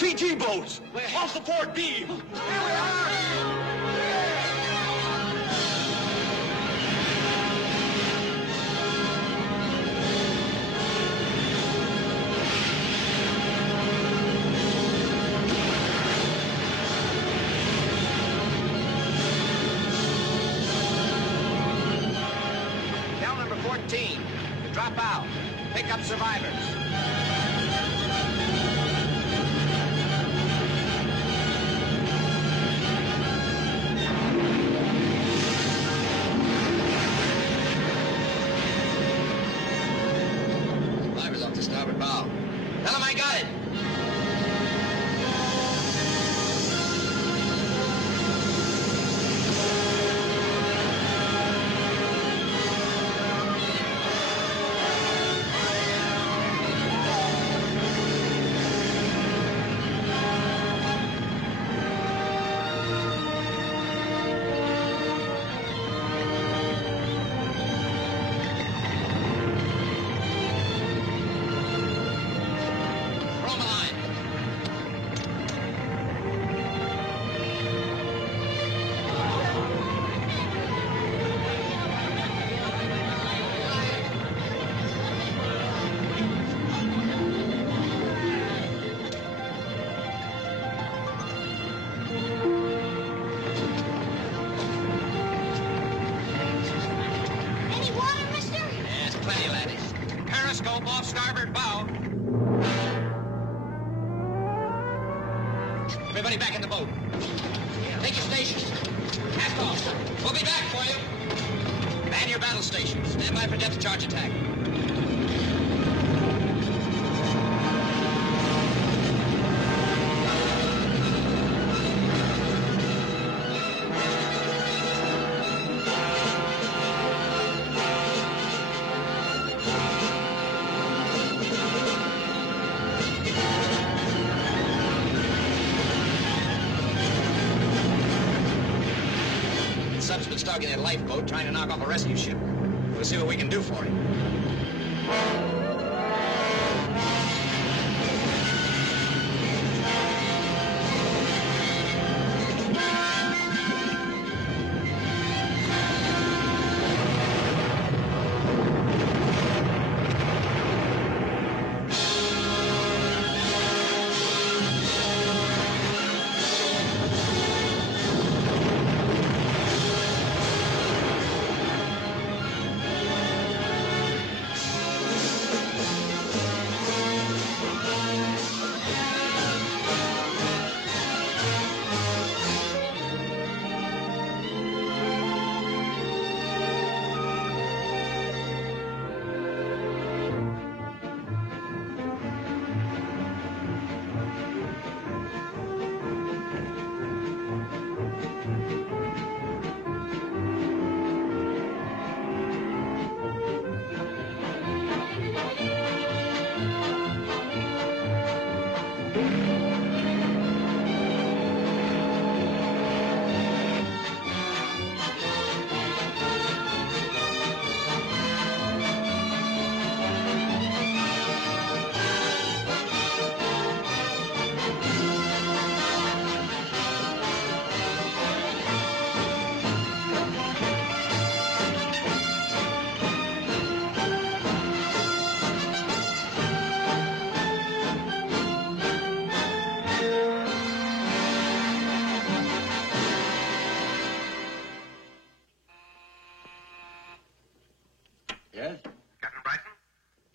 PT boats! Off the port beam! Here we are! Tell number 14 to drop out. Pick up survivors. Starboard bow. Tell him I got it. Off starboard bow. Everybody back in the boat. Take your stations. Cast off. We'll be back for you. Man your battle stations. Stand by for depth charge attack. Stuck in a lifeboat trying to knock off a rescue ship. We'll see what we can do for him.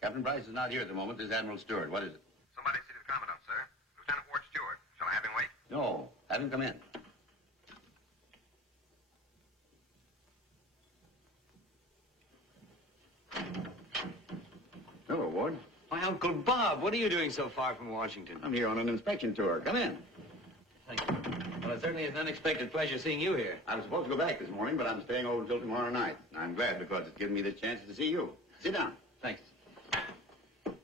Captain Bryce is not here at the moment. This is Admiral Stewart. What is it? Somebody see the Commandant, sir. Lieutenant Ward Stewart. Shall I have him wait? No. Have him come in. Hello, Ward. My Uncle Bob, what are you doing so far from Washington? I'm here on an inspection tour. Come in. Thank you. Well, it's certainly an unexpected pleasure seeing you here. I was supposed to go back this morning, but I'm staying over until tomorrow night. I'm glad because it's given me the chance to see you. Sit down. Thanks.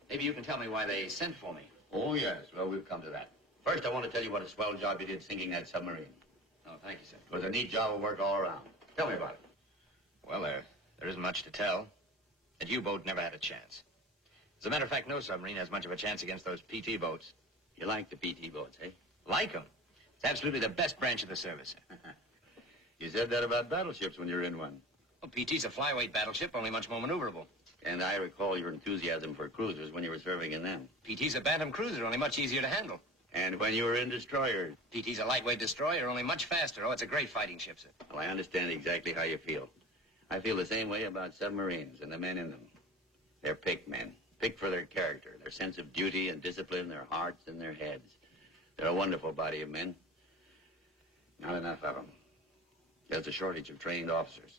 Maybe you can tell me why they sent for me. Oh, yes. Well, we'll come to that. First, I want to tell you what a swell job you did sinking that submarine. Oh, thank you, sir. It was a neat job of work all around. Tell me about it. Well, there isn't much to tell. That U-boat never had a chance. As a matter of fact, no submarine has much of a chance against those PT boats. You like the PT boats, eh? Like them? It's absolutely the best branch of the service, sir. You said that about battleships when you were in one. Well, PT's a flyweight battleship, only much more maneuverable. And I recall your enthusiasm for cruisers when you were serving in them. PT's a Bantam cruiser, only much easier to handle. And when you were in destroyers. PT's a lightweight destroyer, only much faster. Oh, it's a great fighting ship, sir. Well, I understand exactly how you feel. I feel the same way about submarines and the men in them. They're picked men, picked for their character, their sense of duty and discipline, their hearts and their heads. They're a wonderful body of men. Not enough of them. There's a shortage of trained officers.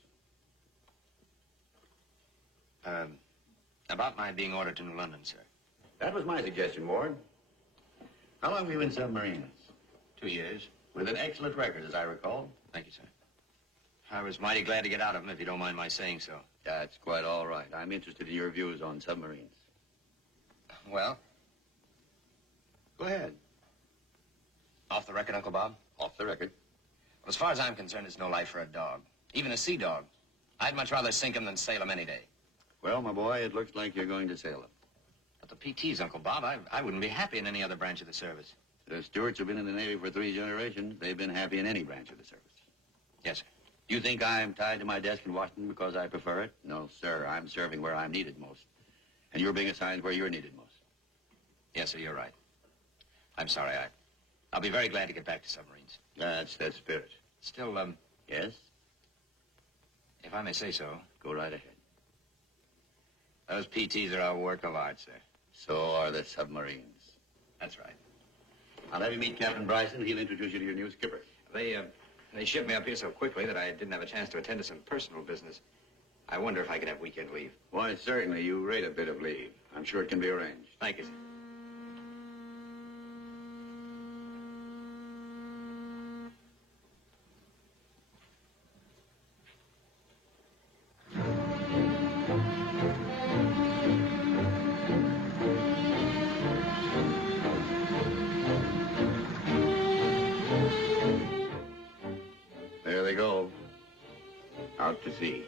About my being ordered to New London, sir. That was my suggestion, Ward. How long were you in submarines? 2 years. With an excellent record, as I recall. Thank you, sir. I was mighty glad to get out of them, if you don't mind my saying so. That's quite all right. I'm interested in your views on submarines. Well? Go ahead. Off the record, Uncle Bob? Off the record. Well, as far as I'm concerned, it's no life for a dog. Even a sea dog. I'd much rather sink him than sail him any day. Well, my boy, it looks like you're going to sail them. But the PTs, Uncle Bob, I wouldn't be happy in any other branch of the service. The Stewarts have been in the Navy for 3 generations. They've been happy in any branch of the service. Yes, sir. You think I'm tied to my desk in Washington because I prefer it? No, sir. I'm serving where I'm needed most. And you're being assigned where you're needed most. Yes, sir, you're right. I'm sorry, I'll be very glad to get back to submarines. That's the spirit. Still, Yes? if I may say so, Go right ahead. those PTs are a work of art, sir. So are the submarines. That's right. I'll have you meet Captain Bryson. He'll introduce you to your new skipper. They shipped me up here so quickly that I didn't have a chance to attend to some personal business. I wonder if I could have weekend leave. Why, certainly. You rate a bit of leave. I'm sure it can be arranged. Thank you, sir. There they go. Out to sea.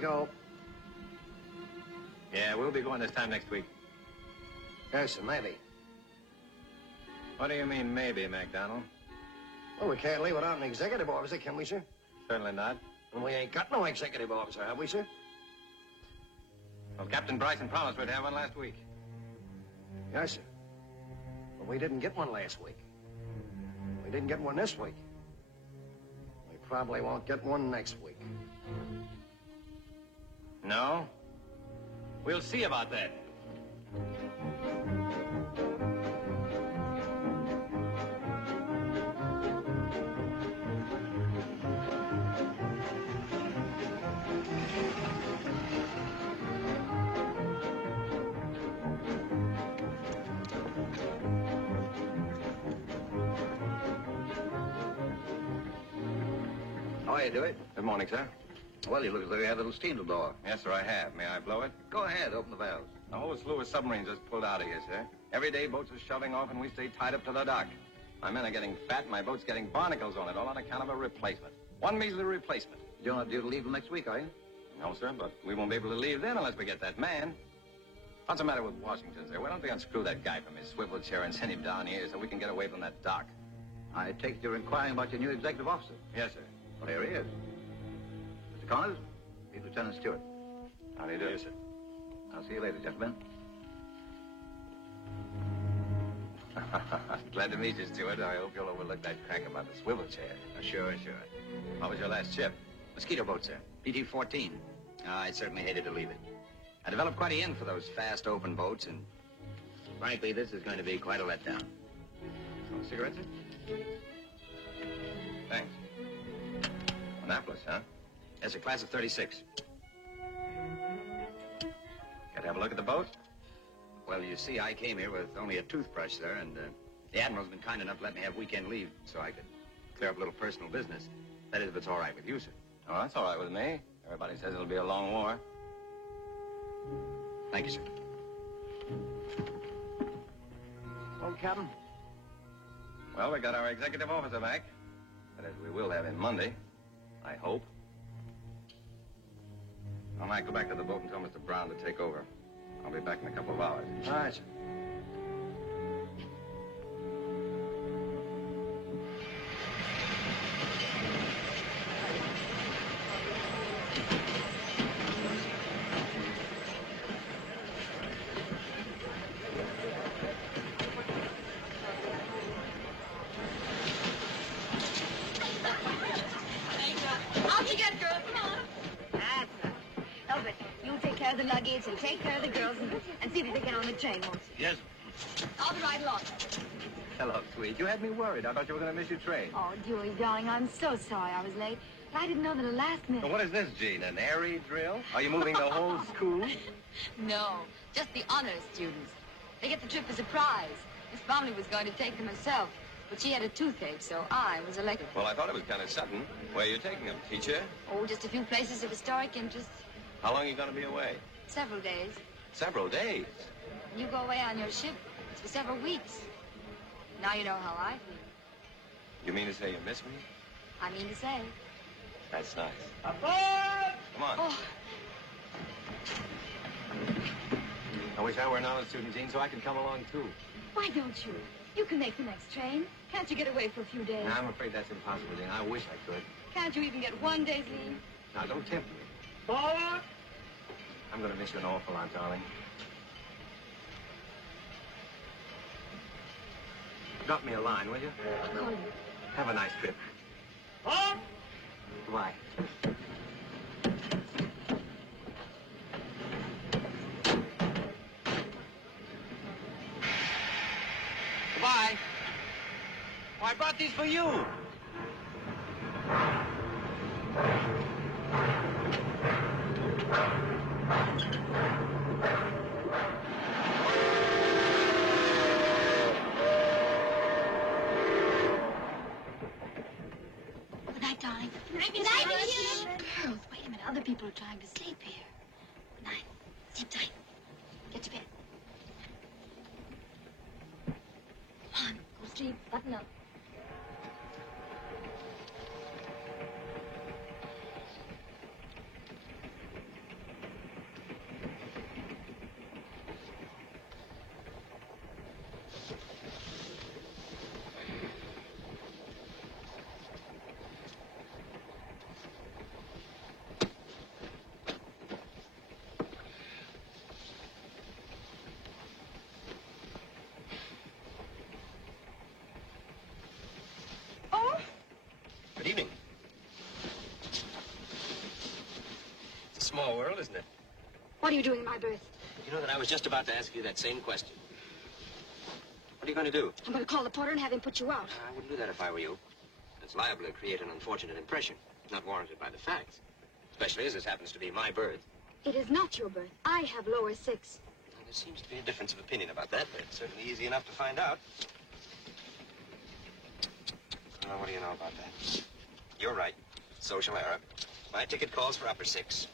Go. Yeah, we'll be going this time next week. Yes, sir, maybe. What do you mean, maybe, MacDonald? Well, we can't leave without an executive officer, can we, sir? Certainly not. And we ain't got no executive officer, have we, sir? Well, Captain Bryson promised we'd have one last week. Yes, sir. But we didn't get one last week. We didn't get one this week. We probably won't get one next week. No? We'll see about that. How are you, Dewey? Good morning, sir. Well, you look as though you had a little steam to blow off. Yes, sir, I have. May I blow it? Go ahead, open the valves. A whole slew of submarines just pulled out of here, sir. Every day boats are shoving off and we stay tied up to the dock. My men are getting fat and my boat's getting barnacles on it, all on account of a replacement. One measly replacement. You're not due to leave till next week, are you? No, sir, but we won't be able to leave then unless we get that man. What's the matter with Washington, sir? Why don't we unscrew that guy from his swivel chair and send him down here so we can get away from that dock? I take it you're inquiring about your new executive officer. Yes, sir. Well, here he is. Mr. Connors, meet Lieutenant Stewart. How do you do? Yes, sir. I'll see you later, gentlemen. Glad to meet you, Stewart. I hope you'll overlook that crack about the swivel chair. Sure. What was your last ship? Mosquito boat, sir. PT-14. I certainly hated to leave it. I developed quite a yen for those fast, open boats, and frankly, this is going to be quite a letdown. Oh, cigarette, sir? Thanks. Annapolis, huh? Yes, sir, class of 36. Could I have a look at the boat? Well, you see, I came here with only a toothbrush, sir, and the Admiral's been kind enough to let me have weekend leave so I could clear up a little personal business. That is, if it's all right with you, sir. Oh, that's all right with me. Everybody says it'll be a long war. Thank you, sir. Oh, Captain. Well, we got our executive officer back. That is, we will have him Monday. I hope. I might go back to the boat and tell Mr. Brown to take over. I'll be back in a couple of hours. All right, sir. And take care of the girls and see that they get on the train, won't you? Yes. I'll be right along. Hello, sweet. You had me worried. I thought you were going to miss your train. Oh, Dewey, darling, I'm so sorry I was late. I didn't know that at last minute. Now, what is this, Jean? An airy drill? Are you moving the whole school? No, just the honors students. They get the trip as a prize. Miss Bromley was going to take them herself, but she had a toothache, so I was elected. Well, I thought it was kind of sudden. Where are you taking them, teacher? Oh, just a few places of historic interest. How long are you going to be away? Several days. Several days. You go away on your ship. It's for several weeks. Now you know how I feel. You mean to say you miss me? I mean to say. That's nice. Aboard! Come on. Oh, I wish I were an honor student, Jean, so I could come along, too. why don't you? You can make the next train. Can't you get away for a few days? I'm afraid that's impossible, Jean. I wish I could. Can't you even get one day's leave? Now, don't tempt me. Forward! I'm going to miss you an awful lot, darling. Drop me a line, will you? I'll call you. Have a nice trip. Up! Goodbye. Goodbye. Oh, I brought these for you. Good night, darling. Good night, girls, wait a minute. Other people are trying to sleep here. Good night. Sleep tight. Get to bed. Come on, go sleep. Button up. Good evening. It's a small world, isn't it? What are you doing in my berth? You know that I was just about to ask you that same question. What are you going to do? I'm going to call the porter and have him put you out. I wouldn't do that if I were you. It's liable to create an unfortunate impression, not warranted by the facts. Especially as this happens to be my berth. It is not your berth. I have lower 6. Well, there seems to be a difference of opinion about that, but it's certainly easy enough to find out. What do you know about that? You're right. Social error. My ticket calls for upper 6.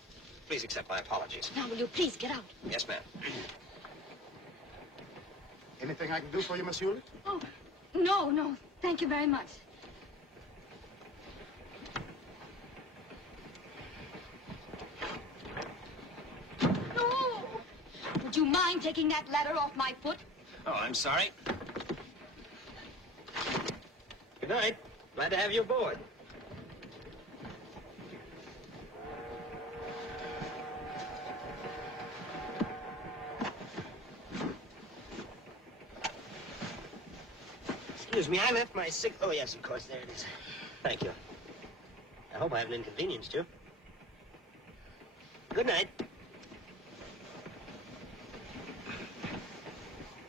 Please accept my apologies. Now, will you please get out? Yes, ma'am. Anything I can do for you, Monsieur? Oh, no. Thank you very much. No! Would you mind taking that ladder off my foot? Oh, I'm sorry. Good night. Glad to have you aboard. Excuse me, I left my Oh, yes, of course, there it is. Thank you. I hope I haven't inconvenienced you. Good night.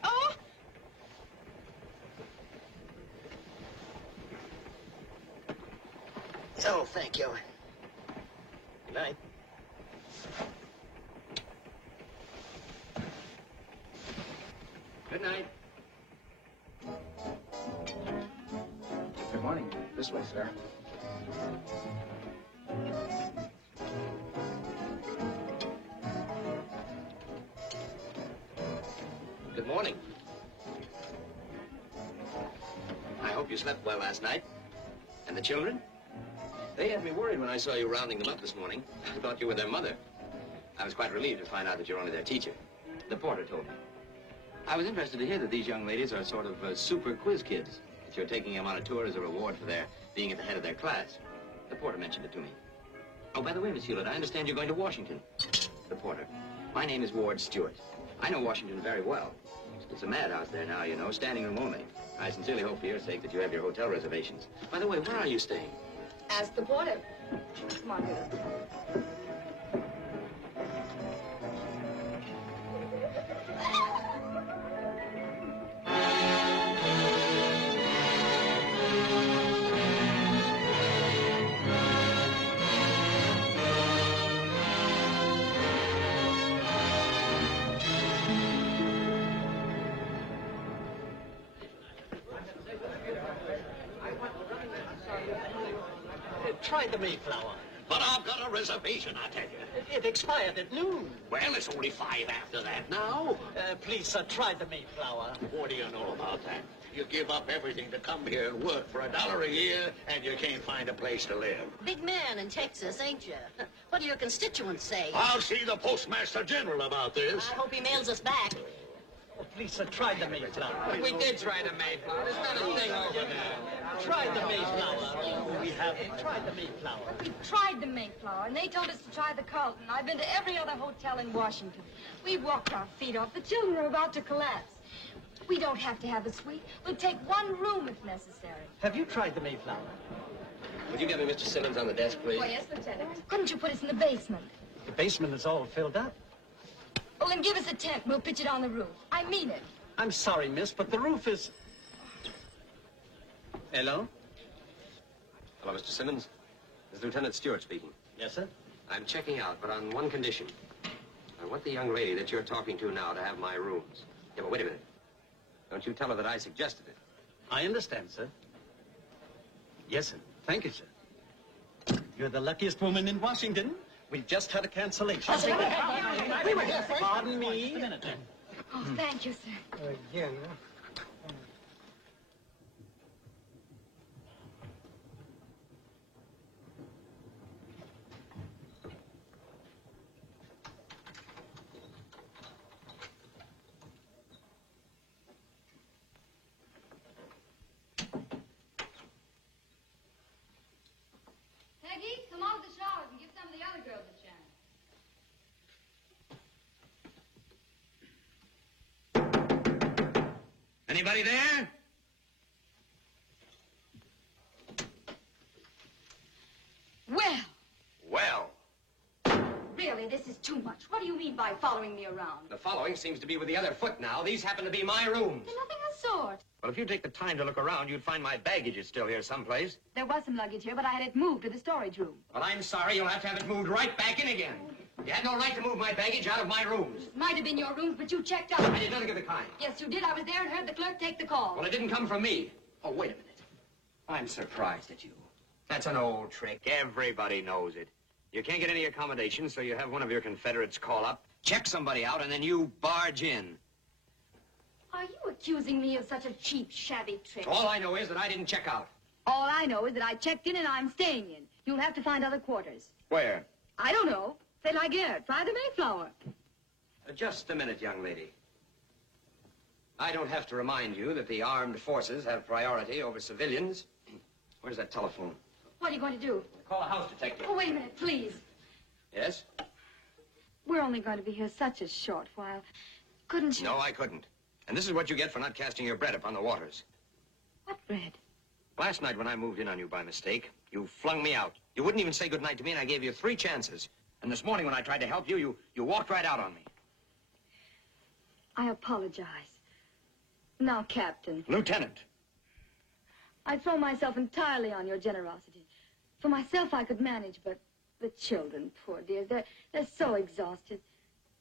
Oh! Oh, thank you. Good night. Good night. Good morning. This way, sir. Good morning. I hope you slept well last night. And the children? They had me worried when I saw you rounding them up this morning. I thought you were their mother. I was quite relieved to find out that you're only their teacher. The porter told me. I was interested to hear that these young ladies are sort of super quiz kids, that you're taking them on a tour as a reward for their being at the head of their class. The porter mentioned it to me. Oh, by the way, Miss Hewlett, I understand you're going to Washington. The porter. My name is Ward Stewart. I know Washington very well. It's a madhouse there now, you know, standing room only. I sincerely hope for your sake that you have your hotel reservations. By the way, where are you staying? Ask the porter. Come on, Hewlett. Try the Mayflower. But I've got a reservation, I tell you. It expired at noon. Well, it's only 5 after that now. Please, sir, try the Mayflower. What do you know about that? You give up everything to come here and work for $1 a year, and you can't find a place to live. Big man in Texas, ain't you? What do your constituents say? I'll see the Postmaster General about this. I hope he mails us back. Oh, please, sir, try the Mayflower. We did try the Mayflower. There's not a thing over there. Try the Mayflower. We haven't tried the Mayflower. We tried the Mayflower, and they told us to try the Carlton. I've been to every other hotel in Washington. We walked our feet off. The children are about to collapse. We don't have to have a suite. We'll take one room if necessary. Have you tried the Mayflower? Would you get me Mr. Simmons on the desk, please? Oh, yes, Lieutenant. Couldn't you put us in the basement? The basement is all filled up. Oh, then give us a tent. We'll pitch it on the roof. I mean it. I'm sorry, miss, but the roof is... Hello? Hello, Mr. Simmons. This is Lieutenant Stewart speaking. Yes, sir? I'm checking out, but on one condition. I want the young lady that you're talking to now to have my rooms. Yeah, but wait a minute. Don't you tell her that I suggested it. I understand, sir. Yes, sir. Thank you, sir. You're the luckiest woman in Washington. We've just had a cancellation. We were here first. Pardon me. Oh, thank you, sir. Again. Peggy, come out of the showers and give some of the other girls a chance. Anybody there? Well, Well, really, this is too much. What do you mean by following me around? The following seems to be with the other foot now. These happen to be my rooms. Nothing of the sort. Well, if you take the time to look around, you'd find my baggage is still here someplace. There was some luggage here, but I had it moved to the storage room. Well, I'm sorry. You'll have to have it moved right back in again. You had no right to move my baggage out of my rooms. It might have been your rooms, but you checked out. I did nothing of the kind. Yes, you did. I was there and heard the clerk take the call. Well, it didn't come from me. Oh, wait a minute. I'm surprised at you. That's an old trick. Everybody knows it. You can't get any accommodation, so you have one of your Confederates call up, check somebody out, and then you barge in. Are you accusing me of such a cheap, shabby trick? All I know is that I didn't check out. All I know is that I checked in and I'm staying in. You'll have to find other quarters. Where? I don't know. Say like air. Try the Mayflower. Just a minute, young lady. I don't have to remind you that the armed forces have priority over civilians. Where's that telephone? What are you going to do? Call a house detective. Oh, wait a minute, please. Yes? We're only going to be here such a short while. Couldn't you? No, I couldn't. And this is what you get for not casting your bread upon the waters. What bread? Last night when I moved in on you by mistake, you flung me out. You wouldn't even say goodnight to me, and I gave you 3 chances. And this morning when I tried to help you, you walked right out on me. I apologize. Now, Captain. Lieutenant. I throw myself entirely on your generosity. For myself, I could manage, but the children, poor dears, they're so exhausted.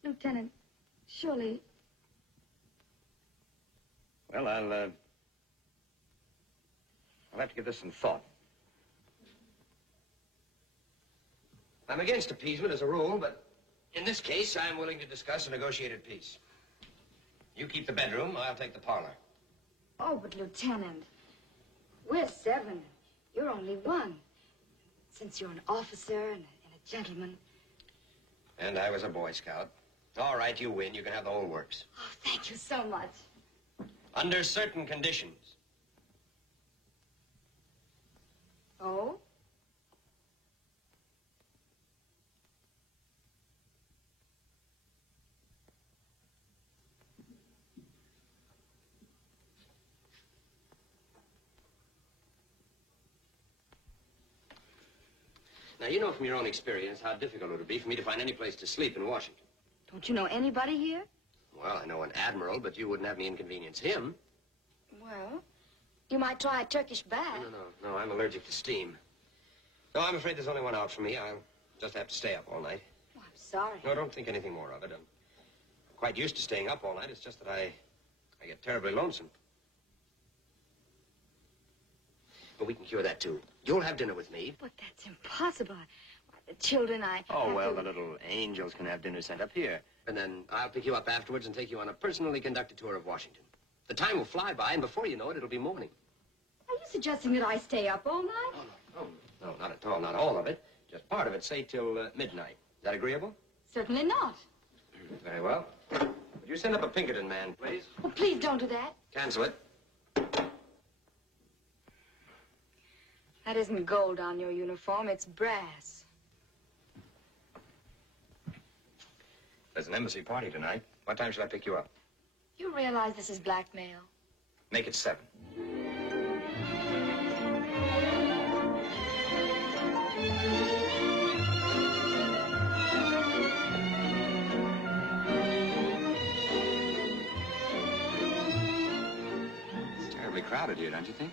Lieutenant, surely... Well, I'll have to give this some thought. I'm against appeasement as a rule, but in this case, I'm willing to discuss a negotiated peace. You keep the bedroom, I'll take the parlor. Oh, but Lieutenant, we're 7. You're only 1. Since you're an officer and a gentleman. And I was a Boy Scout. All right, you win. You can have the whole works. Oh, thank you so much. Under certain conditions. Oh? Now, you know from your own experience how difficult it would be for me to find any place to sleep in Washington. Don't you know anybody here? Well, I know an admiral, but you wouldn't have me inconvenience him. Well, you might try a Turkish bath. No, I'm allergic to steam. No, I'm afraid there's only one out for me. I'll just have to stay up all night. Oh, I'm sorry. No, don't think anything more of it. I'm quite used to staying up all night. It's just that I get terribly lonesome. But we can cure that, too. You'll have dinner with me. But that's impossible. The children, Oh, well, the little angels can have dinner sent up here. And then I'll pick you up afterwards and take you on a personally conducted tour of Washington. The time will fly by, and before you know it, it'll be morning. Are you suggesting that I stay up all night? No, not at all. Not all of it. Just part of it, say, till midnight. Is that agreeable? Certainly not. Very well. Would you send up a Pinkerton man, please? Oh, please don't do that. Cancel it. That isn't gold on your uniform, it's brass. There's an embassy party tonight. What time should I pick you up? You realize this is blackmail? Make it 7. It's terribly crowded here, don't you think?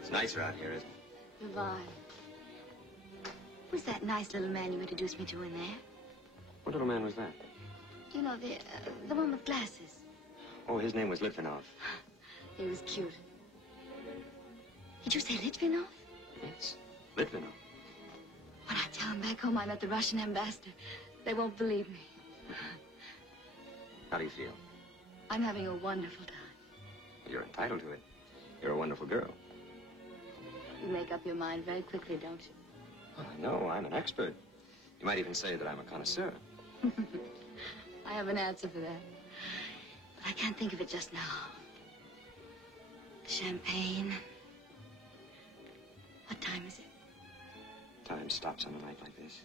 It's nicer out here, isn't it? Divine. Who's that nice little man you introduced me to in there? What little man was that? You know, the one with glasses. Oh, his name was Litvinov. He was cute. Did you say Litvinov? Yes, Litvinov. When I tell him back home I met the Russian ambassador, they won't believe me. How do you feel? I'm having a wonderful time. You're entitled to it. You're a wonderful girl. You make up your mind very quickly, don't you? Oh, no, I'm an expert. You might even say that I'm a connoisseur. I have an answer for that. But I can't think of it just now. Champagne. What time is it? Time stops on a night like this.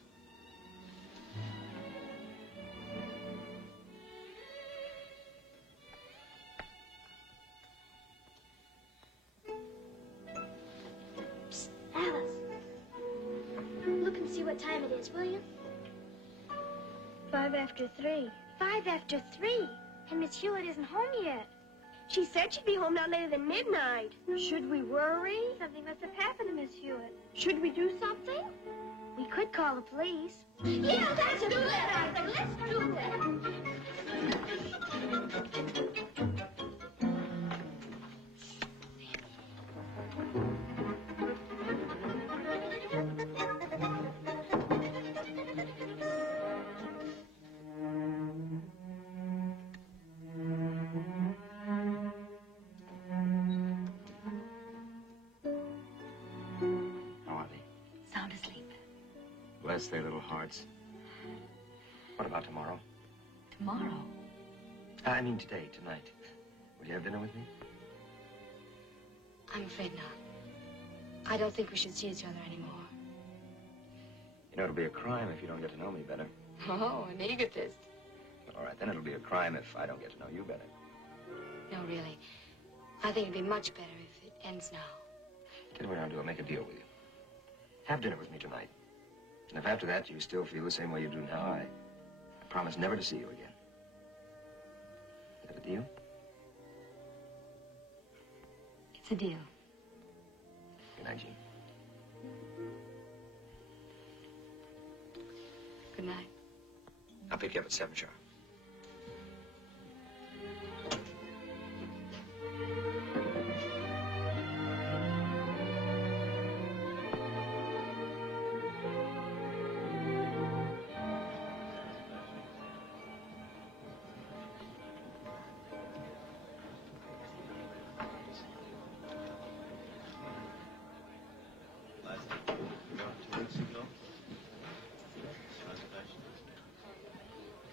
Psst, Alice. Look and see what time it is, will you? 5 after 3. 5 after 3. And Miss Hewitt isn't home yet. She said she'd be home not later than midnight. Should we worry? Something must have happened to Miss Hewitt. Should we do something? We could call the police. Yeah, let's do that, Arthur. Let's do that. Bless their little hearts. What about tomorrow? Tomorrow? I mean today, tonight. Would you have dinner with me? I'm afraid not. I don't think we should see each other anymore. You know, it'll be a crime if you don't get to know me better. Oh, an egotist. All right, then it'll be a crime if I don't get to know you better. No, really. I think it'd be much better if it ends now. Tell you what I'll do. I'll make a deal with you. Have dinner with me tonight. And if after that you still feel the same way you do now, I promise never to see you again. Is that a deal? It's a deal. Good night, Jean. Good night. I'll pick you up at 7 sharp.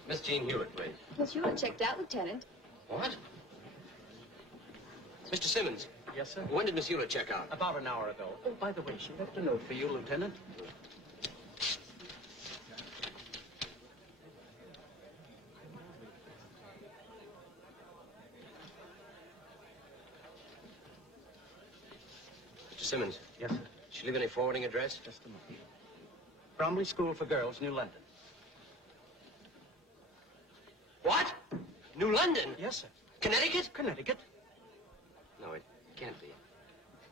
Miss Jean Hewlett, please. Miss Hewlett checked out, Lieutenant. What? Mr. Simmons. Yes, sir? When did Miss Hewlett check out? About an hour ago. Oh, by the way, she left a note for you, Lieutenant. Mr. Simmons. Yes, sir? She leave any forwarding address? Just a moment. Bromley School for Girls, New London. What? New London? Yes, sir. Connecticut? Connecticut. No, it can't be.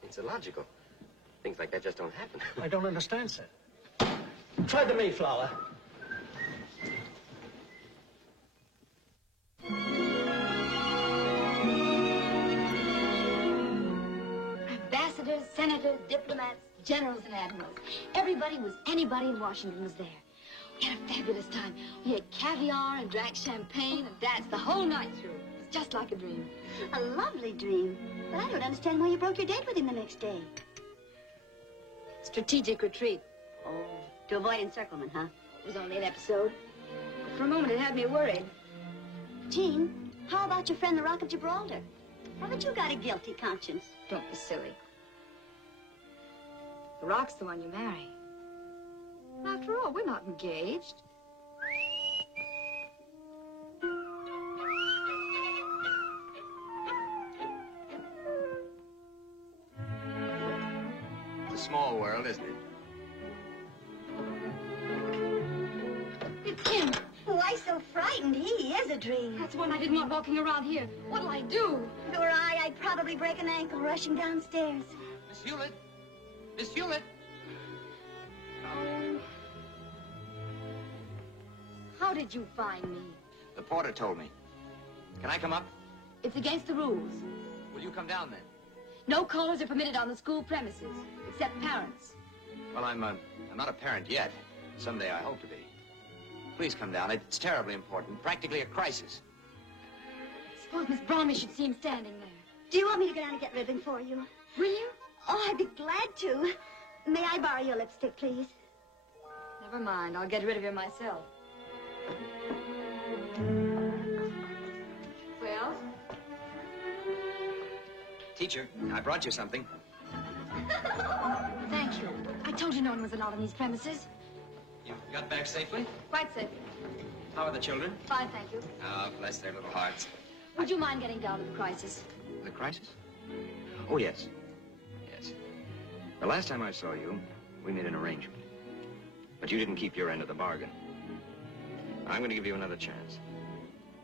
It's illogical. Things like that just don't happen. I don't understand, sir. Try the Mayflower. Ambassadors, senators, diplomats, generals, and admirals. Everybody was anybody in Washington was there. We had a fabulous time. We had caviar and drank champagne and danced the whole night through. It was just like a dream. A lovely dream. But I don't understand why you broke your date with him the next day. Strategic retreat. Oh, to avoid encirclement, huh? It was only an episode. But for a moment, it had me worried. Jean, how about your friend the Rock of Gibraltar? Haven't you got a guilty conscience? Don't be silly. The Rock's the one you marry. After all, we're not engaged. It's a small world, isn't it? It's him. Why so frightened? He is a dream. That's the one I didn't want walking around here. What'll I do? If it were I'd probably break an ankle rushing downstairs. Miss Hewlett! Miss Hewlett! Oh. How did you find me? The porter told me. Can I come up? It's against the rules. Will you come down then? No callers are permitted on the school premises, except parents. Well, I'm not a parent yet. Someday I hope to be. Please come down. It's terribly important. Practically a crisis. Suppose Miss Bromley should see him standing there. Do you want me to go down and get ribbon for you? Will you? Oh, I'd be glad to. May I borrow your lipstick, please? Never mind. I'll get rid of you myself. Well? Teacher, I brought you something. Thank you. I told you no one was allowed on these premises. You got back safely? Quite safely. How are the children? Fine, thank you. Oh, bless their little hearts. Would you mind getting down to the crisis? The crisis? Oh, yes. Yes. The last time I saw you, we made an arrangement. But you didn't keep your end of the bargain. I'm going to give you another chance.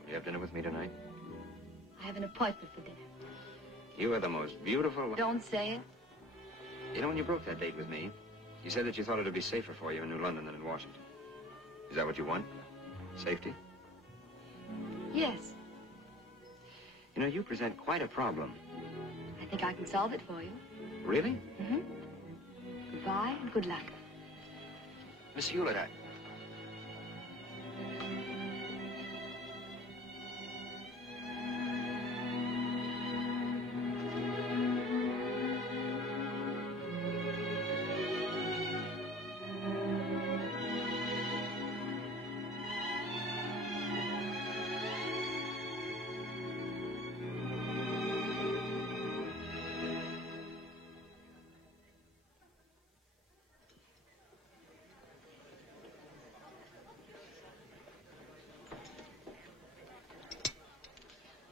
Will you have dinner with me tonight? I have an appointment for dinner. You are the most beautiful... Don't say it. You know, when you broke that date with me, you said that you thought it would be safer for you in New London than in Washington. Is that what you want? Safety? Yes. You know, you present quite a problem. I think I can solve it for you. Really? Mm-hmm. Goodbye and good luck. Miss Hewlett,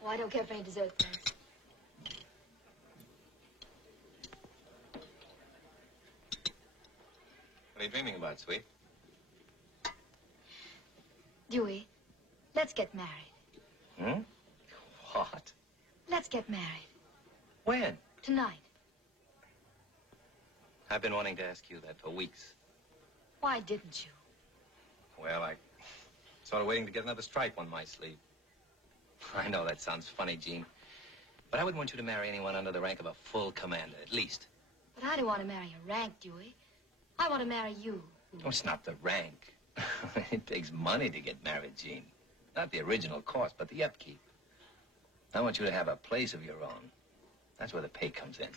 Oh, I don't care for any dessert, thanks. What are you dreaming about, sweet? Dewey, let's get married. Hmm? What? Let's get married. When? Tonight. I've been wanting to ask you that for weeks. Why didn't you? Well, I sort of waiting to get another stripe on my sleeve. I know that sounds funny, Jean, but I wouldn't want you to marry anyone under the rank of a full commander, at least. But I don't want to marry a rank, Dewey. I want to marry you. Oh, it's not the rank. It takes money to get married, Jean. Not the original cost, but the upkeep. I want you to have a place of your own. That's where the pay comes in.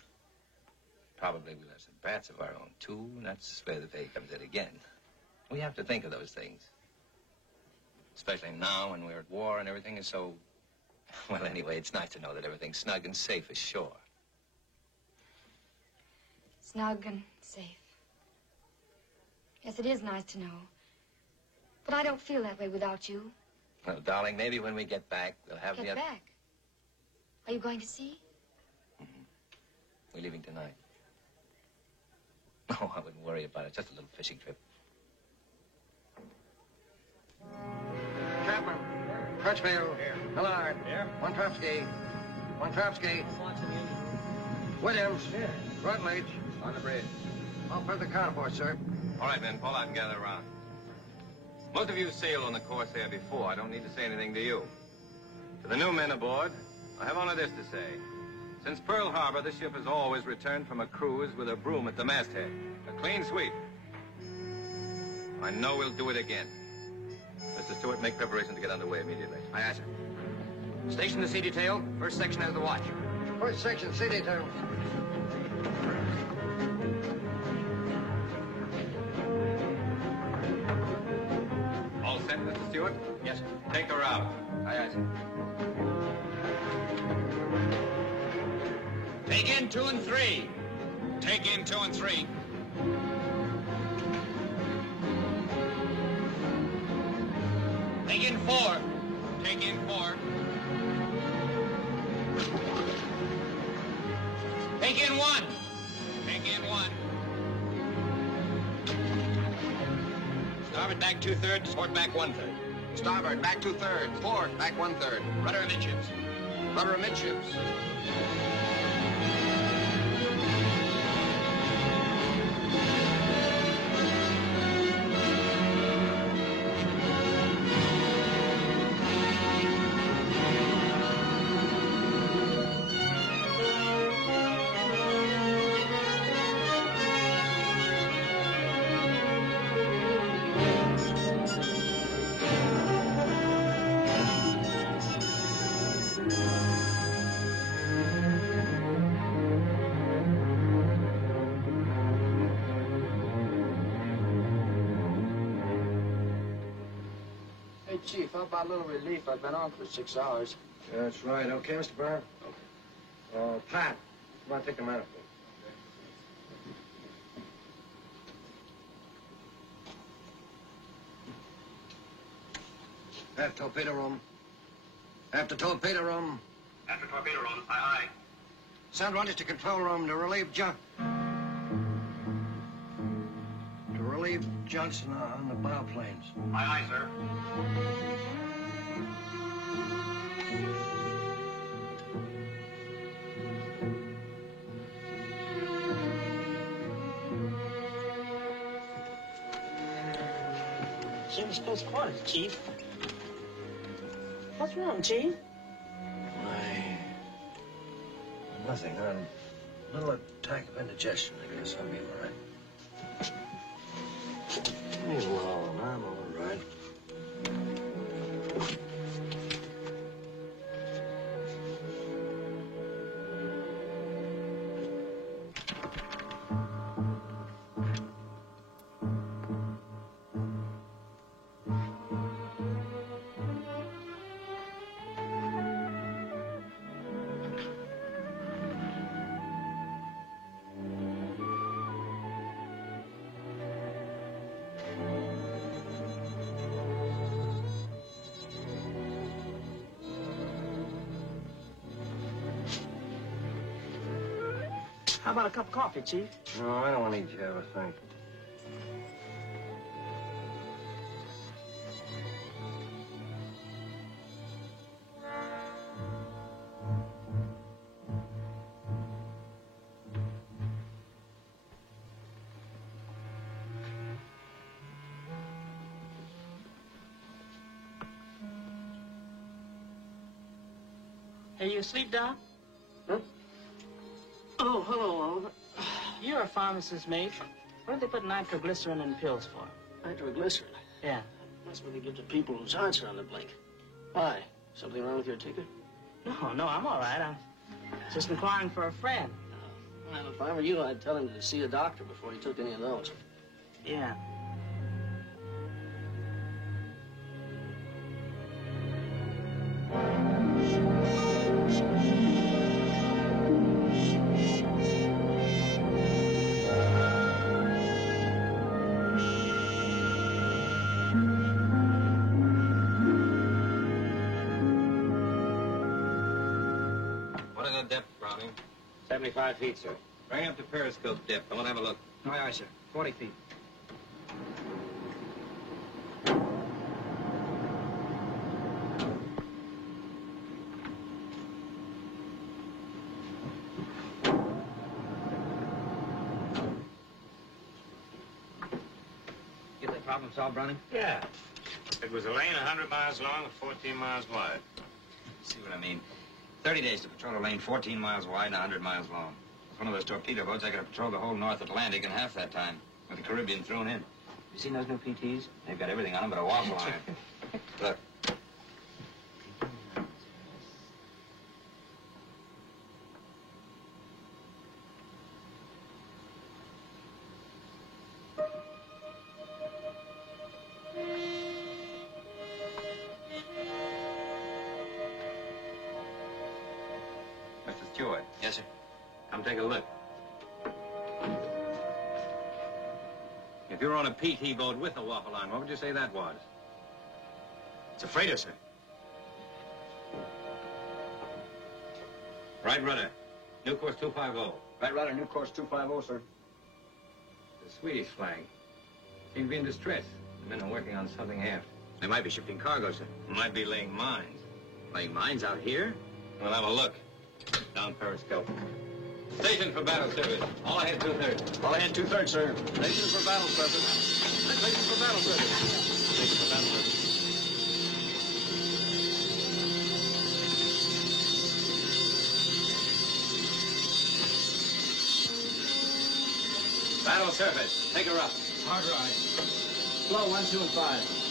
Probably we'll have some brats of our own, too, and that's where the pay comes in again. We have to think of those things. Especially now when we're at war and everything is so... Well, anyway, it's nice to know that everything's snug and safe ashore. Snug and safe. Yes, it is nice to know. But I don't feel that way without you. Well, darling, maybe when we get back, we'll have Get back? Are you going to sea? Mm-hmm. We're leaving tonight. Oh, I wouldn't worry about it. Just a little fishing trip. Chapman. Crutchfield. Here. Millard. Here. One Tropsky. Williams. Here. Rutledge. On the bridge. All for the counterport, sir. All right, men, pull out and gather around. Most of you sailed on the Corsair before. I don't need to say anything to you. To the new men aboard, I have only this to say. Since Pearl Harbor, this ship has always returned from a cruise with a broom at the masthead. A clean sweep. I know we'll do it again. Mr. Stewart, make preparations to get underway immediately. Aye, aye, sir. Station the sea detail. First section has the watch. First section, sea detail. All set, Mr. Stewart? Yes, sir. Take her out. Aye, aye, sir. Take in 2 and 3. Take in 2 and 3. Take in 4. Take in 4. Take in 1. Take in 1. Starboard back 2/3, port back 1/3. Starboard, back 2/3. Port, back 1/3. Rudder amidships. Rudder amidships. Chief, how about a little relief? I've been on for 6 hours. Yeah, that's right. Okay, Mr. Byrne? Okay. Pat, come on, take the manifold. After torpedo room. After torpedo room. After torpedo room, aye, aye. Send runners to control room to relieve Johnson on the bow planes. Aye, aye, sir. Jim's close quarters, Chief. What's wrong, Chief? Nothing. A little attack of indigestion. I guess I'll be all right. Leave me alone. I'm all right. How about a cup of coffee, Chief? No, I don't want to eat you have a thing. Are you asleep, Doc? Huh? Oh, hello, Oliver. You're a pharmacist's mate. What do they put nitroglycerin in pills for? Nitroglycerin? Yeah. That's what they give to people whose hearts are on the blink. Why? Something wrong with your ticket? No, I'm all right. I'm just inquiring for a friend. Well, if I were you, I'd tell him to see a doctor before he took any of those. Yeah. What is the depth, Browning? 75 feet, sir. Bring up the periscope depth. I want to have a look. Aye, aye, sir. 40 feet. Get that problem solved, Browning? Yeah. It was a lane 100 miles long and 14 miles wide. See what I mean? 30 days to patrol a lane 14 miles wide and 100 miles long. With one of those torpedo boats, I could have patrolled the whole North Atlantic in half that time, with the Caribbean thrown in. You seen those new PTs? They've got everything on them but a waffle iron. Look. Mr. Stewart. Yes, sir. Come take a look. If you were on a PT boat with a waffle line, what would you say that was? It's a freighter, sir. Right rudder. New course 250. Right rudder, new course 250, sir. The Swedish flag. Seem to be in distress. The men are working on something aft. They might be shifting cargo, sir. Might be laying mines. Laying mines out here? We'll have a look. Down periscope. Station for battle service. All ahead 2/3. All ahead 2/3, sir. Station for battle service. Station for battle service. Station for battle service. Battle surface. Take her up. Hard ride. Flow 1, 2, and 5.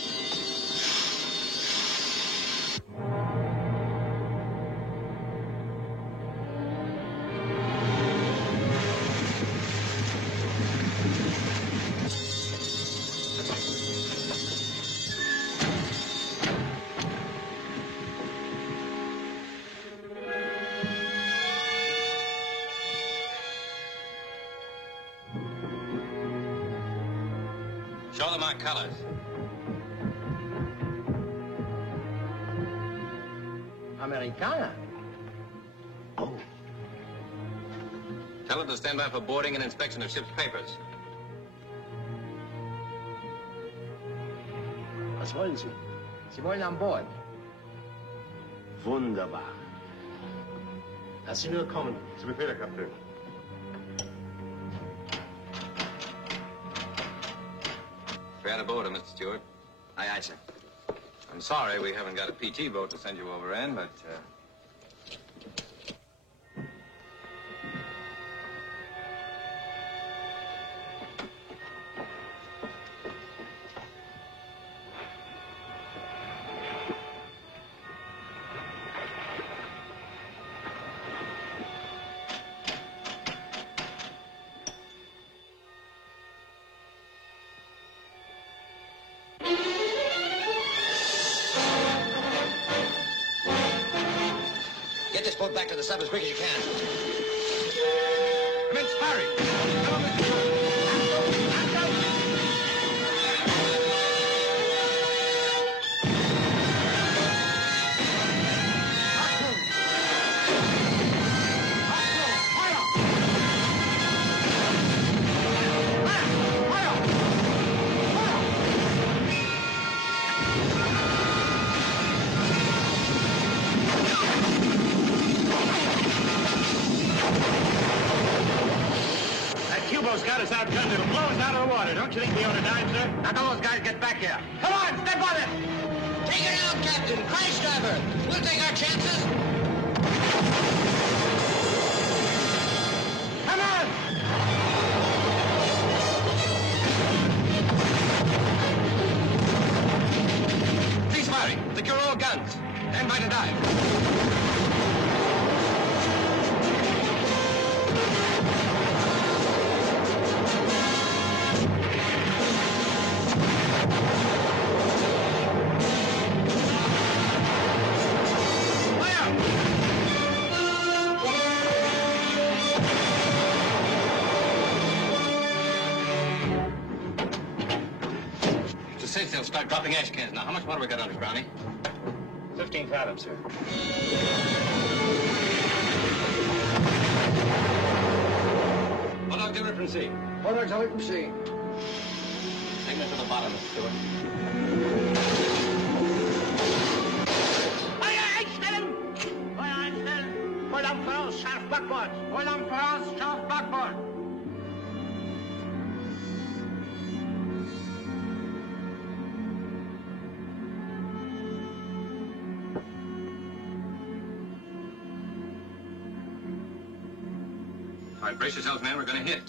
Show them our colors. Americana. Oh. Tell them to stand by for boarding and inspection of ship's papers. Was wollen Sie? Sie wollen an Bord. Wunderbar. Lass Sie nur kommen. Zu Befehl, Kapitän. We're out of order, Mr. Stewart. Aye, aye, sir. I'm sorry we haven't got a PT boat to send you over in, but, Get this boat back to the sub as quick as you can. Commence firing. Come on, Mr. Stewart. Cubo's got us outgunned. It'll blow us out of the water. Don't you think we ought to dive, sir? Now, those guys get back here. Come on, step on it! Take it out, Captain. Crash diver. We'll take our chances. all guns. Stand by to dive. They'll start dropping ash cans now. How much water we got under, Brownie? 15 fathoms, sir. Bulldog delivered from sea. Bulldog delivered from sea. Signal to the bottom, Mr. Stewart. Feuer einstellen! Volldampf voraus, scharf Backbord! Volldampf voraus, scharf Backbord! All right, brace yourselves, man. We're going to hit.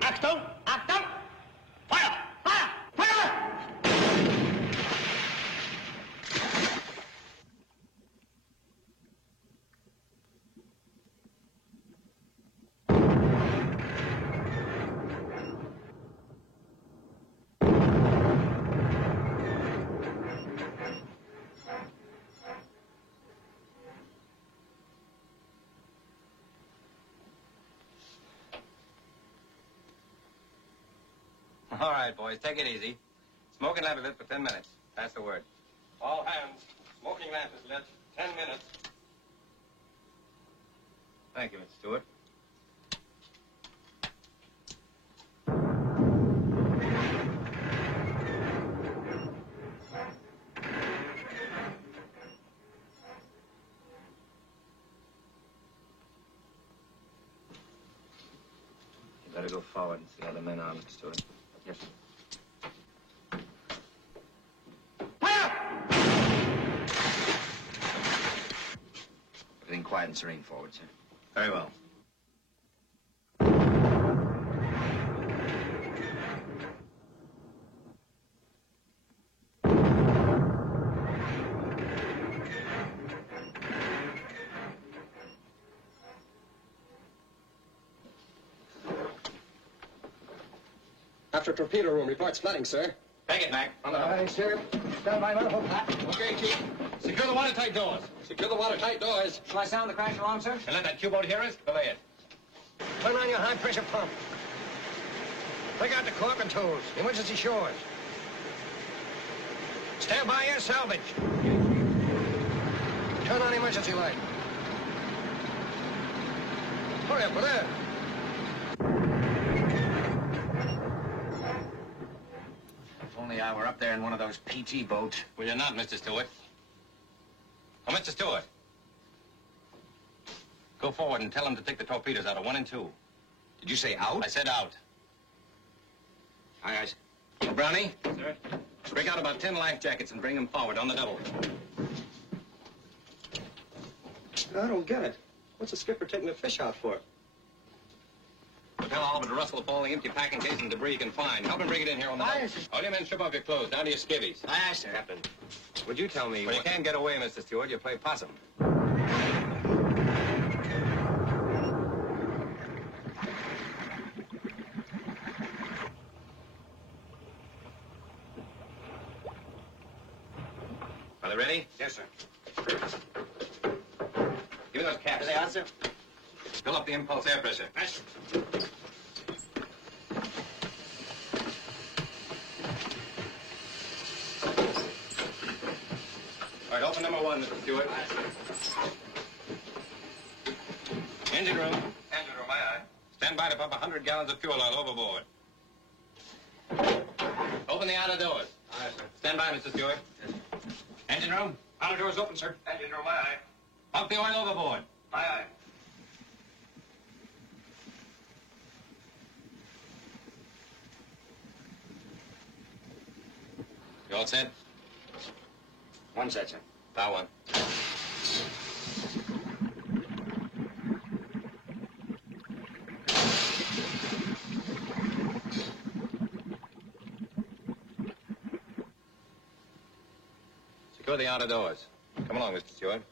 Achtung! Achtung! Feuer! Feuer! Feuer! All right, boys, take it easy. Smoking lamp is lit for 10 minutes. That's the word. All hands, smoking lamp is lit. 10 minutes. Thank you, Mr. Stewart. You better go forward and see how the men are, Mr. Stewart. Yes, sir. Everything quiet and serene forward, sir. Very well. After torpedo room, reports flooding, sir. Take it, Mac. On the Aye, sir. Stand by, manifold flat. Okay, Chief. Secure the watertight doors. Secure the watertight doors. Shall I sound the crash alarm, sir? And let that Q-boat hear us? Belay it. Turn on your high-pressure pump. Take out the cork and tools. Emergency shores. Stand by your salvage. Turn on emergency light. Hurry up with that. If only I were up there in one of those PT boats. Well, you're not, Mr. Stewart. Oh, Mr. Stewart. Go forward and tell them to take the torpedoes out of 1 and 2. Did you say out? I said out. Aye, aye. Well, Brownie? Sir? Break out about 10 life jackets and bring them forward on the double. I don't get it. What's the skipper taking the fish out for? Tell all but Russell of all the empty packing case and debris you can find. Help him bring it in here on the double. All you men strip off your clothes, down to your skivvies. Aye, sir. Captain, would you tell me... When you can't get away, Mr. Stewart, you play possum. Are they ready? Yes, sir. Give me those caps. They are, sir. Fill up the impulse air pressure. Yes, sir. All right, open number 1, Mr. Stewart. Engine room. Engine room, aye, aye. Stand by to pump 100 gallons of fuel oil overboard. Open the outer doors. Aye, sir. Stand by, Mr. Stewart. Yes. Engine room. Outer doors open, sir. Engine room, aye, aye. Pump the oil overboard. Aye, aye. You all set? One set, sir. Bow one. Secure the outer doors. Come along, Mr. Stewart.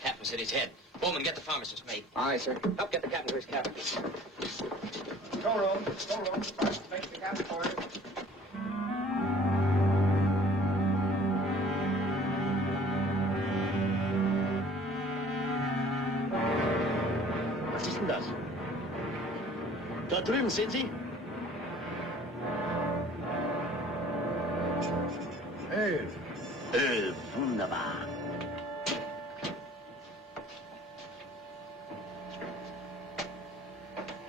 Captain's hit his head. Bowman, get the pharmacist, mate. Aye, sir. Help get the captain to his cabin. Go room. First, make the cabin for it. Was ist denn das? Da drüben, sehen Sie? Öl, wunderbar.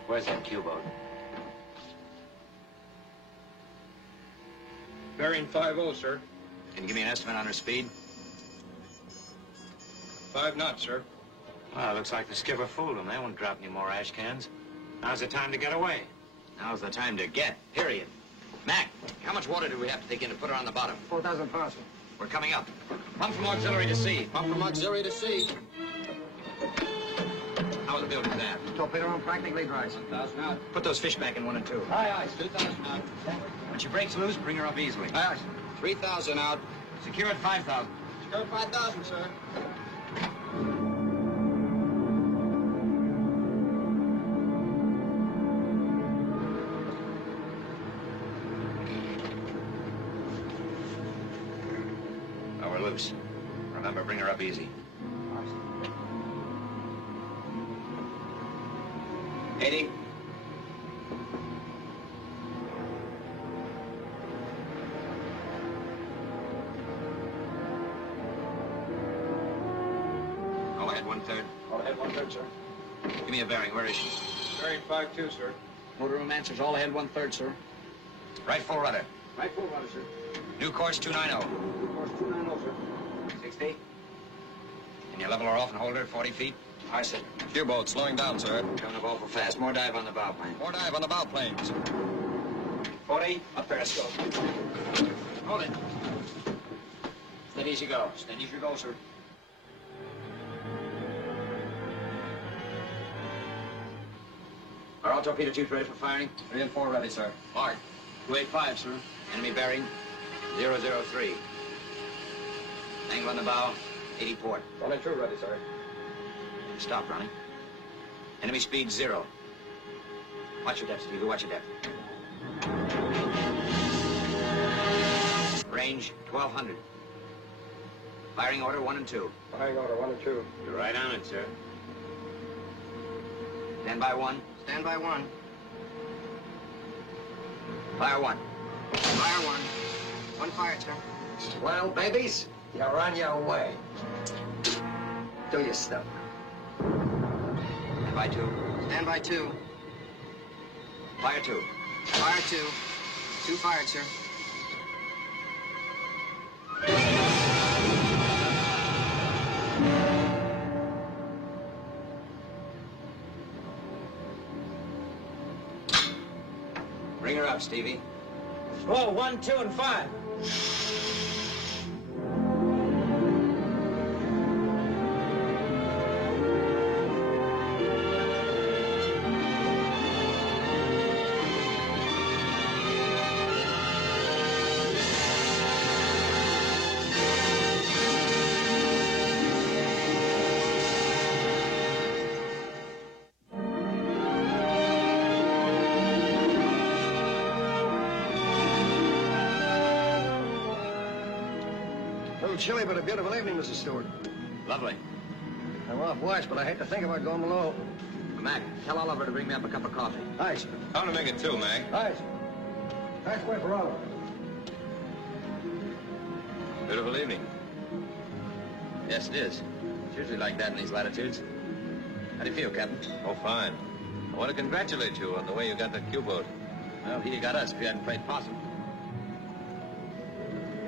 Where's that Q-boat? Bearing 50, sir. Can you give me an estimate on her speed? 5 knots, sir. Well, looks like the skipper fooled him. They won't drop any more ash cans. Now's the time to get away. Now's the time to get, period. Mac, how much water do we have to take in to put her on the bottom? 4,000 pounds, sir. We're coming up. Pump from auxiliary to sea. Pump from auxiliary to sea. How are the buildings at? Torpedo room practically dry, sir. 1,000 out. Put those fish back in 1 and 2. Aye, sir. 2,000 out. When she breaks loose, bring her up easily. Aye, sir. 3,000 out. Secure at 5,000. Secure 5,000, sir. Now we're loose. Remember, bring her up easy. 80. All ahead 1/3. All ahead 1/3, sir. Give me a bearing. Where is she? Bearing 52, sir. Motor room answers all ahead 1/3, sir. Right full rudder. Right full rudder, sir. New course 290. Course 290, sir. 60. Can you level her off and hold her at 40 feet? Aye, sir. Q-boat slowing down, sir. Coming up awful fast. More dive on the bow plane. More dive on the bow planes. 40. Up periscope. Hold it. Steady as you go. Steady as you go, sir. Are all torpedo tubes ready for firing? 3 and 4 ready, sir. Mark. 285, sir. Enemy bearing 003. Angle on the bow, 80 port. 1 and 2 ready, sir. Stop running. Enemy speed 0. Watch your depth, Stevie. Watch your depth. Range 1,200. Firing order 1 and 2. Firing order 1 and 2. You're right on it, sir. Stand by 1. Stand by 1. Fire 1. Fire 1. 1 fired, sir. Well, babies, you're on your way. Do your stuff. Stand by 2. Stand by 2. Fire 2. Fire 2. 2 fired, sir. Bring her up, Stevie. Roll 1, 2, and 5. Chilly, but a beautiful evening, Mrs. Stewart. Lovely. I'm off watch, but I hate to think about going below. Mac, tell Oliver to bring me up a cup of coffee. Aye, sir. Tell him to make it 2, Mac. Aye, sir. Halfway for Oliver. Beautiful evening. Yes, it is. It's usually like that in these latitudes. How do you feel, Captain? Oh, fine. I want to congratulate you on the way you got that Q-boat. Well, he got us if you hadn't played possum.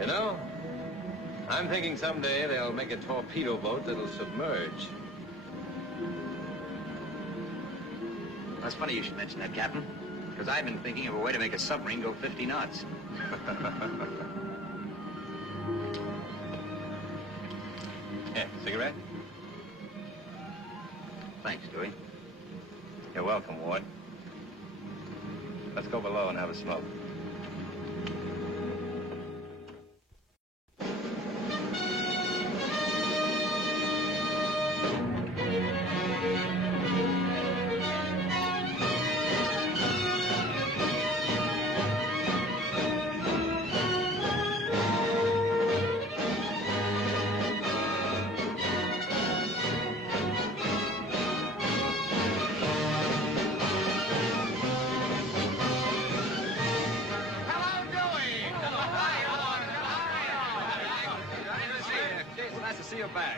You know, I'm thinking someday they'll make a torpedo boat that'll submerge. That's funny you should mention that, Captain. Because I've been thinking of a way to make a submarine go 50 knots. Here, cigarette? Thanks, Dewey. You're welcome, Ward. Let's go below and have a smoke.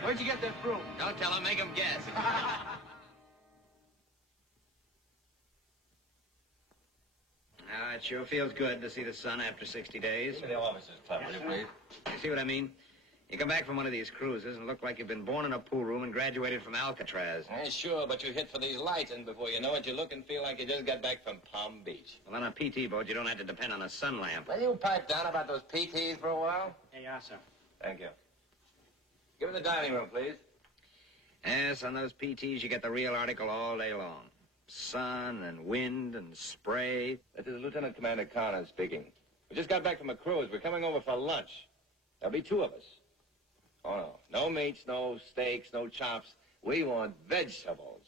Where'd you get that broom? Don't tell him, make him guess. It sure feels good to see the sun after 60 days. Give me the officers' club, will you, please? You see what I mean? You come back from one of these cruises and look like you've been born in a pool room and graduated from Alcatraz. Yeah, sure, but you hit for these lights, and before you know it, you look and feel like you just got back from Palm Beach. Well, on a PT boat, you don't have to depend on a sun lamp. Will you pipe down about those PTs for a while? Here you are, sir. Thank you. Give me the dining room, please. Yes, on those PTs, you get the real article all day long. Sun and wind and spray. This is Lieutenant Commander Connors speaking. We just got back from a cruise. We're coming over for lunch. There'll be 2 of us. Oh, no. No meats, no steaks, no chops. We want vegetables.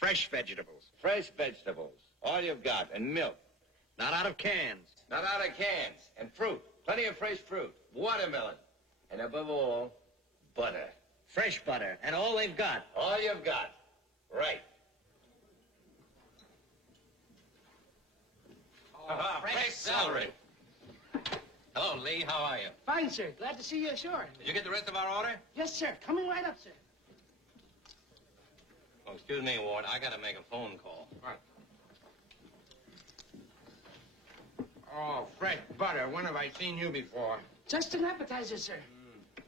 Fresh vegetables. Fresh vegetables. All you've got. And milk. Not out of cans. Not out of cans. And fruit. Plenty of fresh fruit. Watermelon. And above all, butter. Fresh butter. And all they've got. All you've got. Right. Fresh celery. Hello, Lee. How are you? Fine, sir. Glad to see you ashore. Did you get the rest of our order? Yes, sir. Coming right up, sir. Oh, excuse me, Ward. I gotta make a phone call. What? Oh, fresh butter. When have I seen you before? Just an appetizer, sir.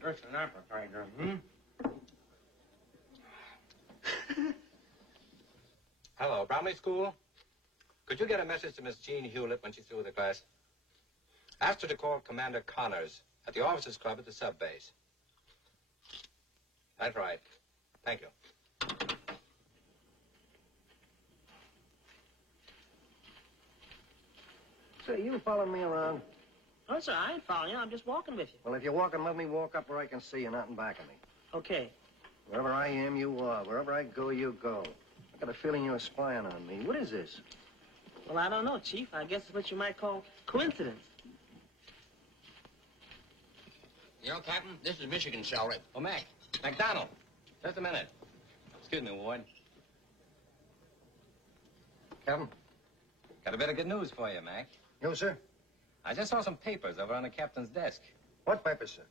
Just an appetizer, Hello, Bromley School? Could you get a message to Miss Jean Hewlett when she's through with the class? Ask her to call Commander Connors at the officers' club at the sub-base. That's right. Thank you. Say, you following me around? Oh, sir, I ain't following you. I'm just walking with you. Well, if you're walking, let me walk up where I can see you, not in back of me. Okay. Wherever I am, you are. Wherever I go, you go. I got a feeling you're spying on me. What is this? Well, I don't know, Chief. I guess it's what you might call coincidence. You know, Captain, this is Michigan celery. Oh, Mac. McDonald. Just a minute. Excuse me, Ward. Captain? Got a bit of good news for you, Mac. You, sir? I just saw some papers over on the captain's desk. What papers, sir?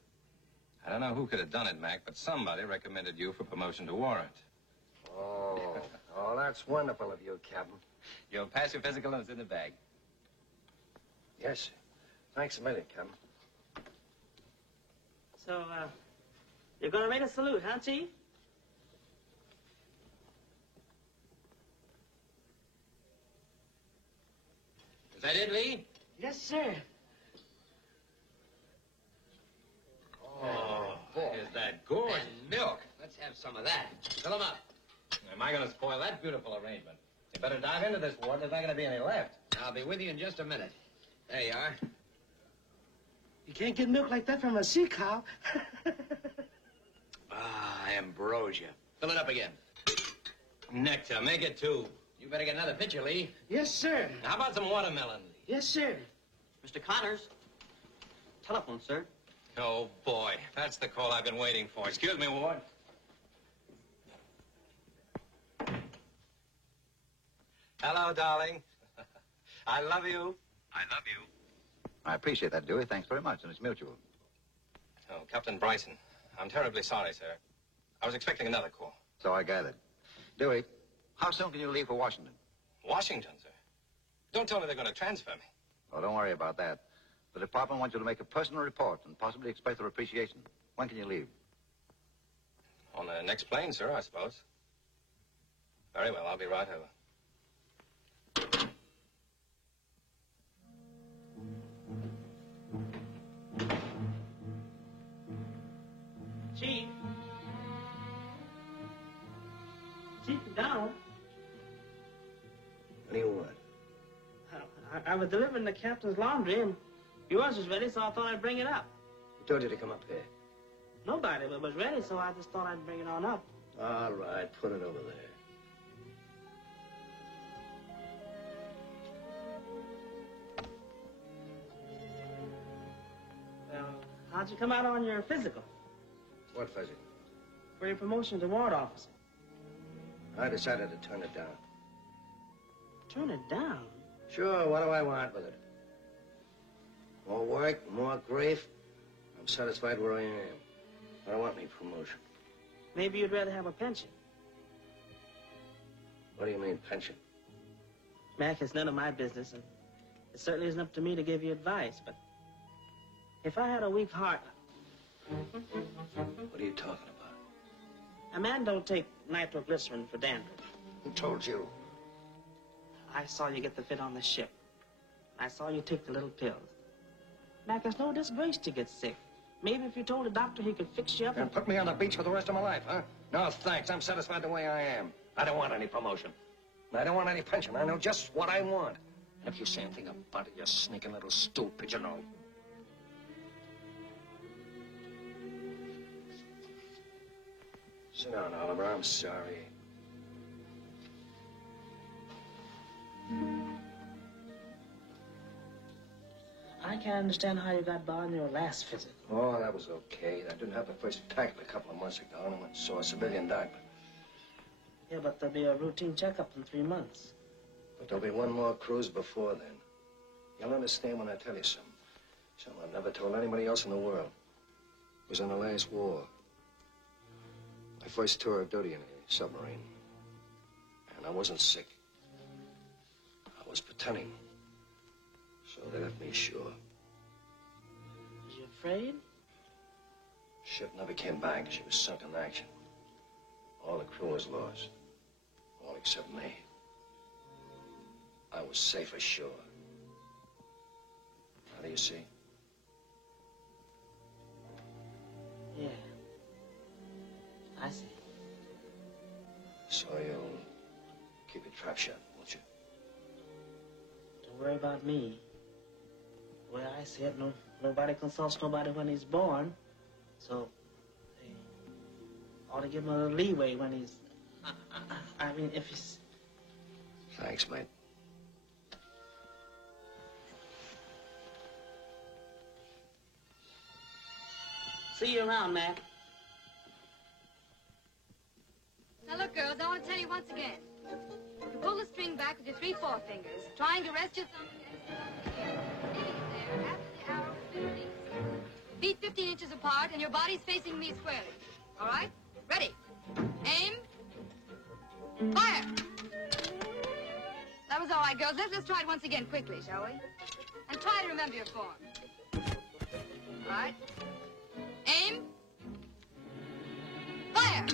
I don't know who could have done it, Mac, but somebody recommended you for promotion to warrant. Oh, that's wonderful of you, Captain. You'll pass your physical and it's in the bag. Yes, sir. Thanks a million, Captain. So, you're gonna rate a salute, huh, Chief? Is that it, Lee? Yes, sir. Oh, is that good? And milk. Let's have some of that. Fill 'em up. Am I going to spoil that beautiful arrangement? You better dive into this, Ward. There's not going to be any left. I'll be with you in just a minute. There you are. You can't get milk like that from a sea cow. Ambrosia. Fill it up again. Nectar. Make it 2. You better get another pitcher, Lee. Yes, sir. How about some watermelon? Yes, sir. Mr. Connors. Telephone, sir. Oh, boy. That's the call I've been waiting for. Excuse me, Ward. Hello, darling. I love you. I love you. I appreciate that, Dewey. Thanks very much, and it's mutual. Oh, Captain Bryson. I'm terribly sorry, sir. I was expecting another call. So I gathered. Dewey, how soon can you leave for Washington? Washington, sir? Don't tell me they're going to transfer me. Oh, don't worry about that. The department wants you to make a personal report and possibly express their appreciation. When can you leave? On the next plane, sir, I suppose. Very well, I'll be right over. Chief. Chief, down. What do you want? I was delivering the captain's laundry, and yours was ready, so I thought I'd bring it up. Who told you to come up here? Nobody was ready, so I just thought I'd bring it on up. All right, put it over there. Well, how'd you come out on your physical? What physical? For your promotion to ward officer. I decided to turn it down. Turn it down? Sure, what do I want with it? More work, more grief. I'm satisfied where I am. I don't want any promotion. Maybe you'd rather have a pension. What do you mean, pension? Mac, it's none of my business, and it certainly isn't up to me to give you advice, but if I had a weak heart... What are you talking about? A man don't take nitroglycerin for dandruff. Who told you? I saw you get the fit on the ship. I saw you take the little pills. Mac, it's no disgrace to get sick. Maybe if you told a doctor he could fix you up And put me on the beach for the rest of my life, huh? No, thanks. I'm satisfied the way I am. I don't want any promotion. I don't want any pension. I know just what I want. And if you say anything about it, you sneaking little stoop, pigeon-hole. Sit down, Oliver. I'm sorry. I can't understand how you got by on your last visit. Oh, that was okay. I didn't have the first attack a couple of months ago, and I went and saw a civilian doctor. Yeah, but there'll be a routine checkup in 3 months. But there'll be one more cruise before then. You'll understand when I tell you something. Something I've never told anybody else in the world. It was in the last war. My first tour of duty in a submarine. And I wasn't sick. I was pretending. So they left me ashore. Was you afraid? Ship never came back. She was sunk in action. All the crew was lost. All except me. I was safe ashore. How do you see? Yeah. I see. So you'll keep your trap shut, won't you? Don't worry about me. The way I see it, nobody consults nobody when he's born. So, they ought to give him a little leeway when he's... I mean, if he's... Thanks, mate. See you around, Mac. Now look, girls, I want to tell you once again. You pull the string back with your 3 forefingers, trying to rest your thumb against the air. Leaving it there after the arrow has been released. Feet 15 inches apart, and your body's facing me squarely. All right? Ready. Aim. Fire. That was all right, girls. Let's try it once again quickly, shall we? And try to remember your form. All right? Aim. Fire.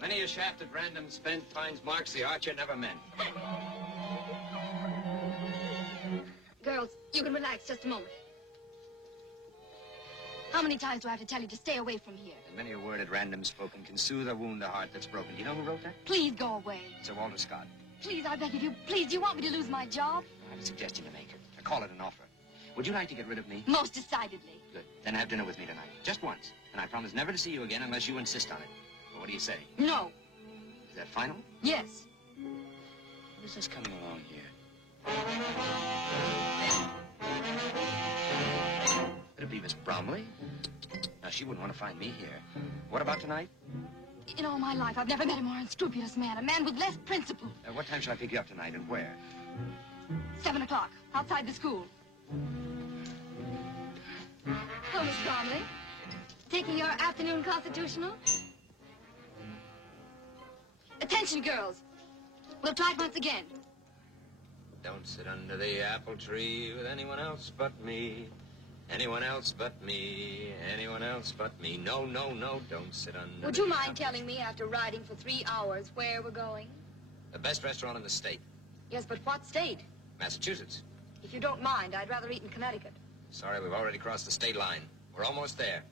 Many a shaft at random spent finds marks the archer never meant. Girls, you can relax just a moment. How many times do I have to tell you to stay away from here? And many a word at random spoken can soothe or wound a heart that's broken. Do you know who wrote that? Please go away. Sir Walter Scott. Please, I beg of you. Please, do you want me to lose my job? I have a suggestion to make. I call it an offer. Would you like to get rid of me? Most decidedly. Good. Then have dinner with me tonight. Just once. And I promise never to see you again unless you insist on it. Well, what do you say? No. Is that final? Yes. Who's this coming along here? Could it be Miss Bromley? Now, she wouldn't want to find me here. What about tonight? In all my life, I've never met a more unscrupulous man. A man with less principle. What time shall I pick you up tonight and where? 7 o'clock, outside the school. Hello, Miss Bromley. Taking your afternoon constitutional? Attention, girls. We'll try it once again. Don't sit under the apple tree with anyone else but me. Anyone else but me. Anyone else but me. No, no, no, don't sit under Would you mind telling me, after riding for 3 hours, where we're going? The best restaurant in the state. Yes, but what state? Massachusetts. If you don't mind, I'd rather eat in Connecticut. Sorry, we've already crossed the state line. We're almost there.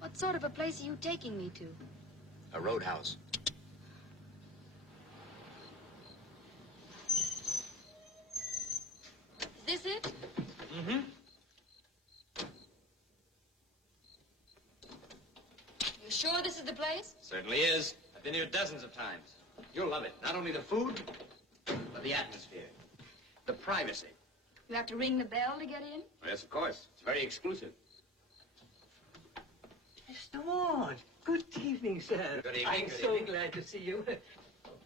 What sort of a place are you taking me to? A roadhouse. Is this it? Mm-hmm. You sure this is the place? Certainly is. I've been here dozens of times. You'll love it. Not only the food, but the atmosphere. The privacy. You have to ring the bell to get in? Yes, of course. It's very exclusive. Mr. Ward, good evening, sir. Good evening. I'm Good so evening. glad to see you.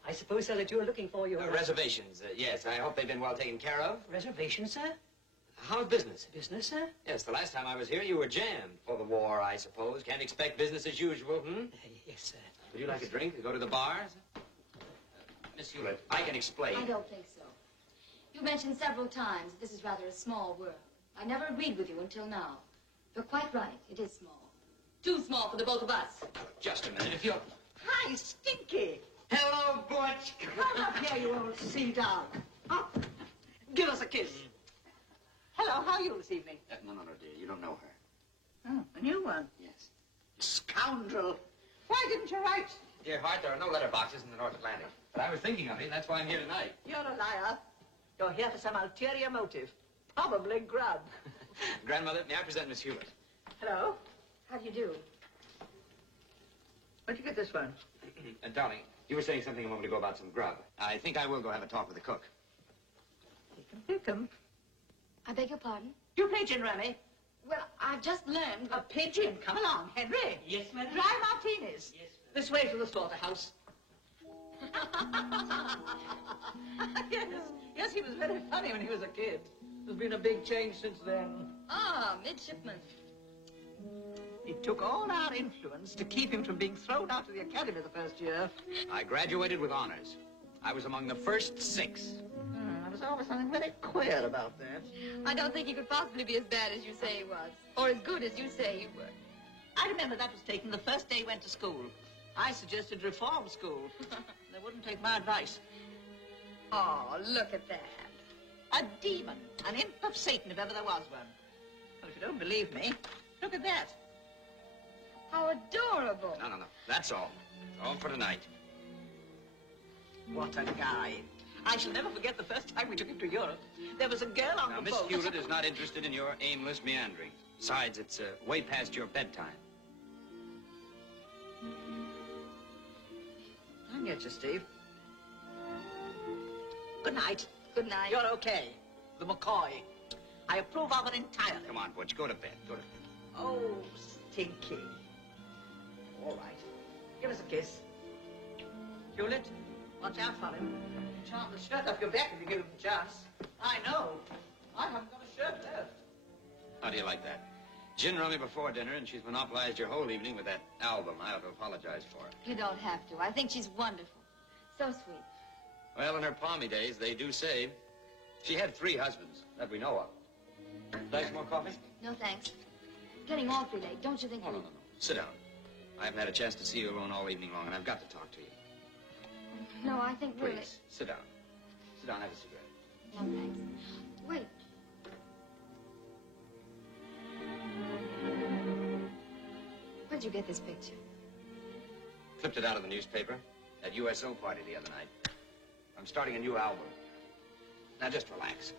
I suppose, sir, that you are looking for your... Reservations, yes. I hope they've been well taken care of. Reservations, sir? How's business? Business, sir? Yes, the last time I was here, you were jammed for the war, I suppose. Can't expect business as usual, hmm? Yes, sir. Would you like a drink? Go to the bars? Miss Hewlett, I can explain. I don't think so. You mentioned several times that this is rather a small world. I never agreed with you until now. You're quite right. It is small. Too small for the both of us. Just a minute, if you'll... Hi, Stinky. Hello, Butch. Come up here, you old sea-dog. Up. Give us a kiss. Hello, how are you this evening? No, dear. You don't know her. Oh, a new one? Yes. Scoundrel. Why didn't you write? Dear heart, there are no letter boxes in the North Atlantic. But I was thinking of you, and that's why I'm here tonight. You're a liar. You're here for some ulterior motive. Probably grub. Grandmother, may I present Miss Hewlett? Hello? How do you do? Where'd you get this one? Darling, you were saying something a moment ago about some grub. I think I will go have a talk with the cook. Pick 'em. I beg your pardon? You pigeon, Remy. Well, I've just learned... A pigeon? Come along, Henry. Yes, madam. Dry martinis. Yes, madam. This way to the slaughterhouse. Yes, he was very funny when he was a kid. There's been a big change since then. Ah, midshipman. It took all our influence to keep him from being thrown out of the academy the first year. I graduated with honors. I was among the first 6. There was always something very queer about that. I don't think he could possibly be as bad as you say he was. Or as good as you say he was. I remember that was taken the first day he went to school. I suggested reform school. They wouldn't take my advice. Oh, look at that. A demon. An imp of Satan, if ever there was one. Well, if you don't believe me, look at that. How adorable. No. That's all. All for tonight. What a guy. I shall never forget the first time we took him to Europe. There was a girl on Now, the Miss boat. Hewlett is not interested in your aimless meandering. Besides, it's way past your bedtime. I get you, Steve. Good night. Good night. You're okay. The McCoy. I approve of it entirely. Come on, Butch, go to bed. Go to bed. Oh, Stinky. All right. Give us a kiss. Hewlett, watch out for him. Charm the shirt off your back if you give him a chance. I know. I haven't got a shirt left. How do you like that? Gin rummy before dinner, and she's monopolized your whole evening with that album. I ought to apologize for it. You don't have to. I think she's wonderful. So sweet. Well, in her palmy days, they do say she had 3 husbands that we know of. Like some more coffee? No, thanks. Getting awfully late. Don't you think No. Sit down. I haven't had a chance to see you alone all evening long, and I've got to talk to you. No, I think really... Please, sit down. Sit down, have a cigarette. No, thanks. Wait. Where'd you get this picture? Clipped it out of the newspaper at USO party the other night. I'm starting a new album. Now, just relax.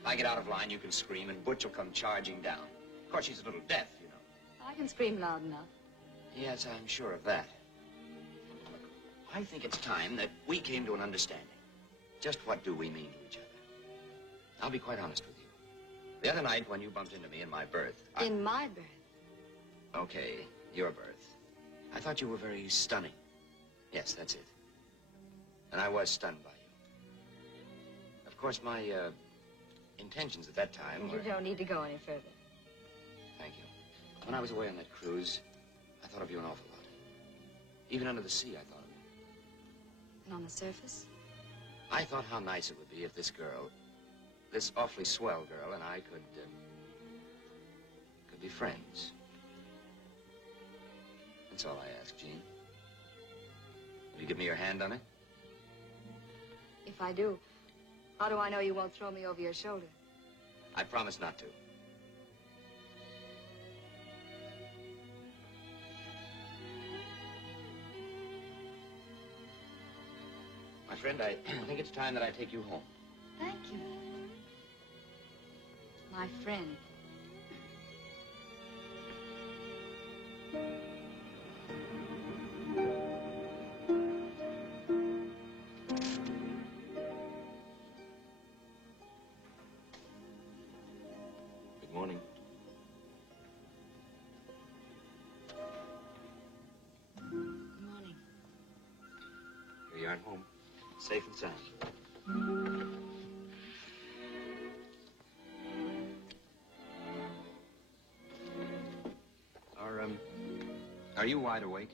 If I get out of line, you can scream, and Butch will come charging down. Of course, she's a little deaf, you know. I can scream loud enough. Yes, I'm sure of that. Look, I think it's time that we came to an understanding. Just what do we mean to each other? I'll be quite honest with you. The other night when you bumped into me in my berth... In my berth? Okay, your berth. I thought you were very stunning. Yes, that's it. And I was stunned by you. Of course, my intentions at that time were... You don't need to go any further. Thank you. When I was away on that cruise, I thought of you an awful lot. Even under the sea, I thought of you. And on the surface? I thought how nice it would be if this girl, this awfully swell girl, and I could be friends. That's all I ask, Jean. Will you give me your hand on it? If I do, how do I know you won't throw me over your shoulder? I promise not to. My friend, I think it's time that I take you home. Thank you. My friend. Good morning. Good morning. Here you are at home, safe and sound. Are you wide awake?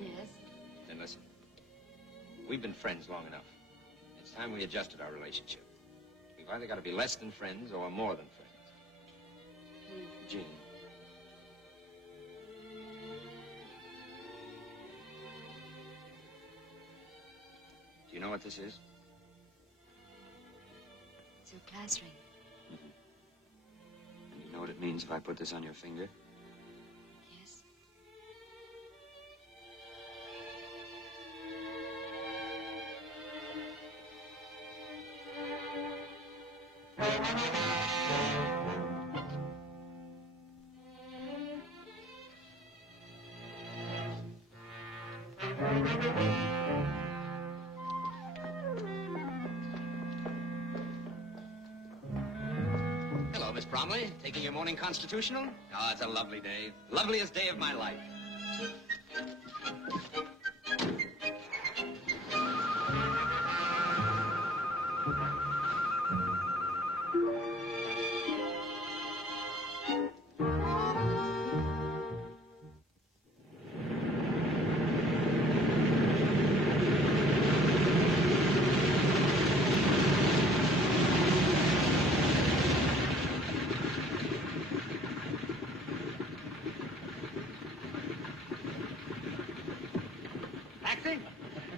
Yes. Then listen. We've been friends long enough. It's time we adjusted our relationship. We've either got to be less than friends or more than friends. Jean. Do you know what this is? It's your class ring. Mm-hmm. And you know what it means if I put this on your finger? Yes. Hello, Miss Bromley. Taking your morning constitutional? Oh, it's a lovely day. Loveliest day of my life.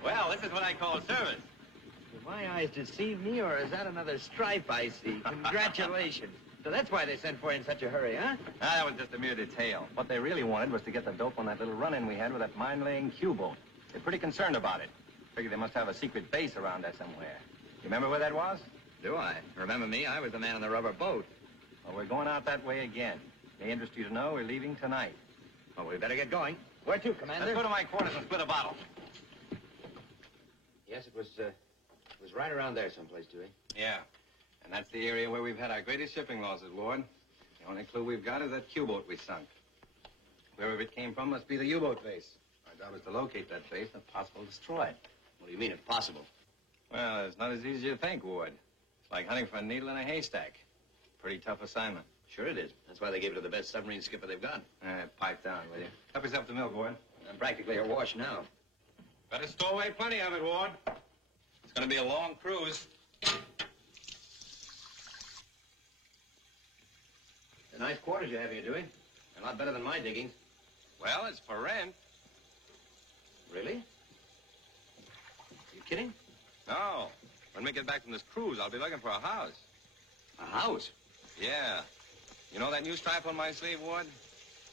Well, this is what I call service. Do my eyes deceive me, or is that another stripe I see? Congratulations. So that's why they sent for you in such a hurry, huh? Ah, that was just a mere detail. What they really wanted was to get the dope on that little run-in we had with that mine-laying Q-boat. They're pretty concerned about it. Figure they must have a secret base around there somewhere. You remember where that was? Do I? Remember me? I was the man on the rubber boat. Well, we're going out that way again. May interest you to know we're leaving tonight. Well, we better get going. Where to, Commander? Let's go to my quarters and split a bottle. Yes, it was right around there someplace, Dewey. Yeah. And that's the area where we've had our greatest shipping losses, Ward. The only clue we've got is that Q-boat we sunk. Wherever it came from must be the U-boat base. Our job is to locate that base and if possible destroy it. What do you mean, if possible? Well, it's not as easy as you think, Ward. It's like hunting for a needle in a haystack. Pretty tough assignment. Sure it is. That's why they gave it to the best submarine skipper they've got. Pipe down, will you? Help yourself to milk, Ward. I'm practically awash now. Better stow away plenty of it, Ward. It's going to be a long cruise. The nice quarters you have here, Dewey. A lot better than my diggings. Well, it's for rent. Really? You kidding? No. When we get back from this cruise, I'll be looking for a house. A house? Yeah. You know that new stripe on my sleeve, Ward?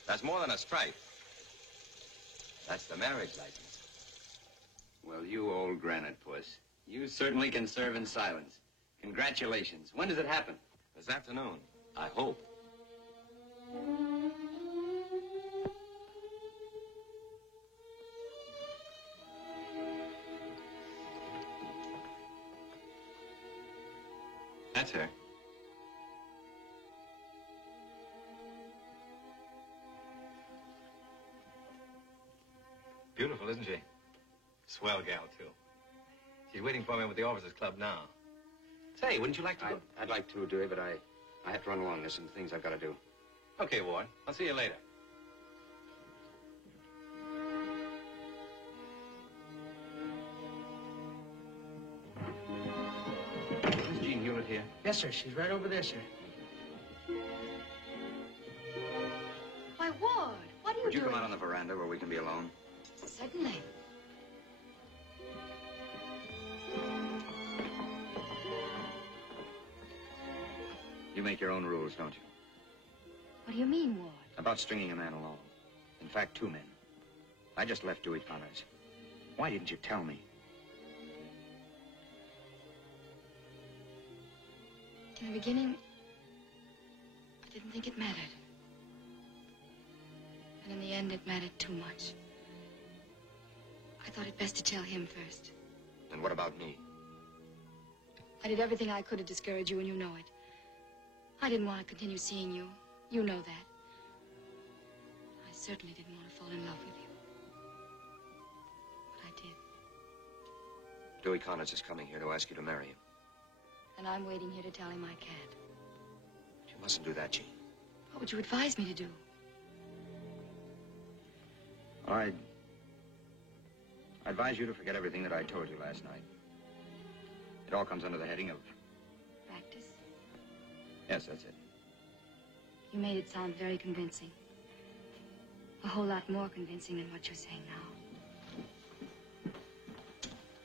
That's more than a stripe. That's the marriage license. Well, you old granite puss. You certainly can serve in silence. Congratulations. When does it happen? This afternoon. I hope. That's her. Beautiful, isn't she? Swell gal, too. She's waiting for me with the Officers Club now. Say, wouldn't you like to go? I'd like to, Dewey, but I have to run along. There's some things I've got to do. Okay, Ward. I'll see you later. Is Jean Hewlett here? Yes, sir. She's right over there, sir. Why, Ward, what are you Would you doing? come out on the veranda where we can be alone? Certainly. You make your own rules, don't you? What do you mean, Ward? About stringing a man along. In fact, two men. I just left Dewey Connors. Why didn't you tell me? In the beginning, I didn't think it mattered. And in the end, it mattered too much. I thought it best to tell him first. And what about me? I did everything I could to discourage you, and you know it. I didn't want to continue seeing you. You know that. I certainly didn't want to fall in love with you. But I did. Dewey Connors is coming here to ask you to marry him. And I'm waiting here to tell him I can't. You mustn't do that, Jean. What would you advise me to do? I advise you to forget everything that I told you last night. It all comes under the heading of... Practice? Yes, that's it. You made it sound very convincing. A whole lot more convincing than what you're saying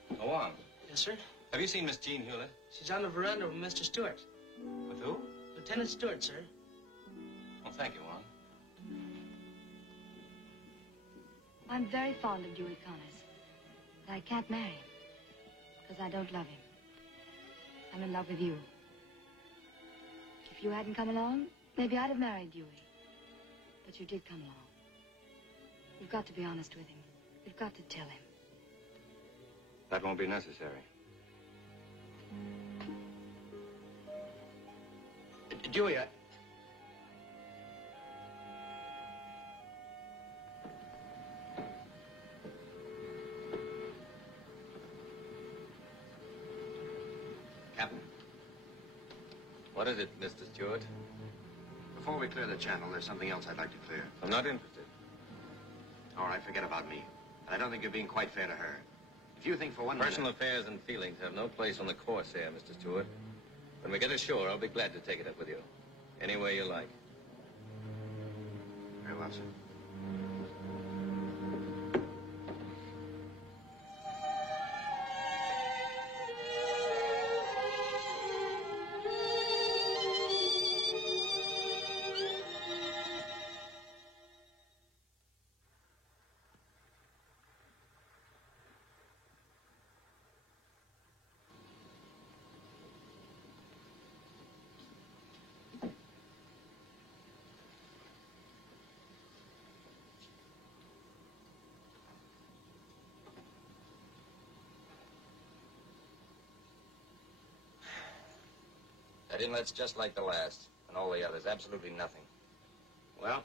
now. Go on. Yes, sir? Have you seen Miss Jean Hewlett? She's on the veranda with Mr. Stewart. With who? Lieutenant Stewart, sir. Well, thank you, Juan. I'm very fond of Dewey Connors. But I can't marry him. Because I don't love him. I'm in love with you. If you hadn't come along, maybe I'd have married Dewey. But you did come along. You've got to be honest with him. You've got to tell him. That won't be necessary. Dewey, Captain. What is it, Mr. Stewart? before we clear the channel, there's something else I'd like to clear. I'm not interested. All right, forget about me. But I don't think you're being quite fair to her. If you think for one Personal minute... affairs and feelings have no place on the Corsair, Mr. Stewart. When we get ashore, I'll be glad to take it up with you. Any way you like. Very well, sir. That inlet's just like the last, and all the others, absolutely nothing. Well,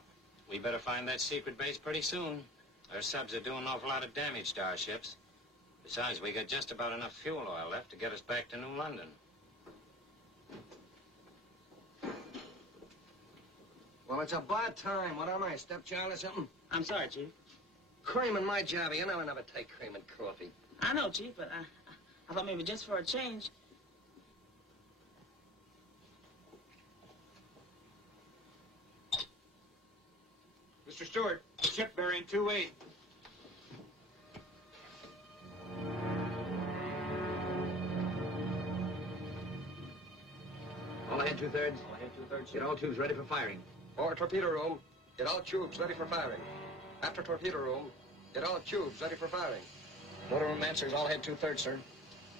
we better find that secret base pretty soon. Our subs are doing an awful lot of damage to our ships. Besides, we got just about enough fuel oil left to get us back to New London. Well, it's a bad time. What am I, a stepchild or something? I'm sorry, Chief. Creaming my job. You know I never take cream and coffee. I know, Chief, but I thought maybe just for a change. Mr. Stewart, ship bearing 28. All ahead, two-thirds. All ahead, two-thirds. Get all tubes ready for firing. Over torpedo room. Get all tubes ready for firing. After torpedo room, get all tubes ready for firing. Motor room answers, all ahead, two-thirds, sir.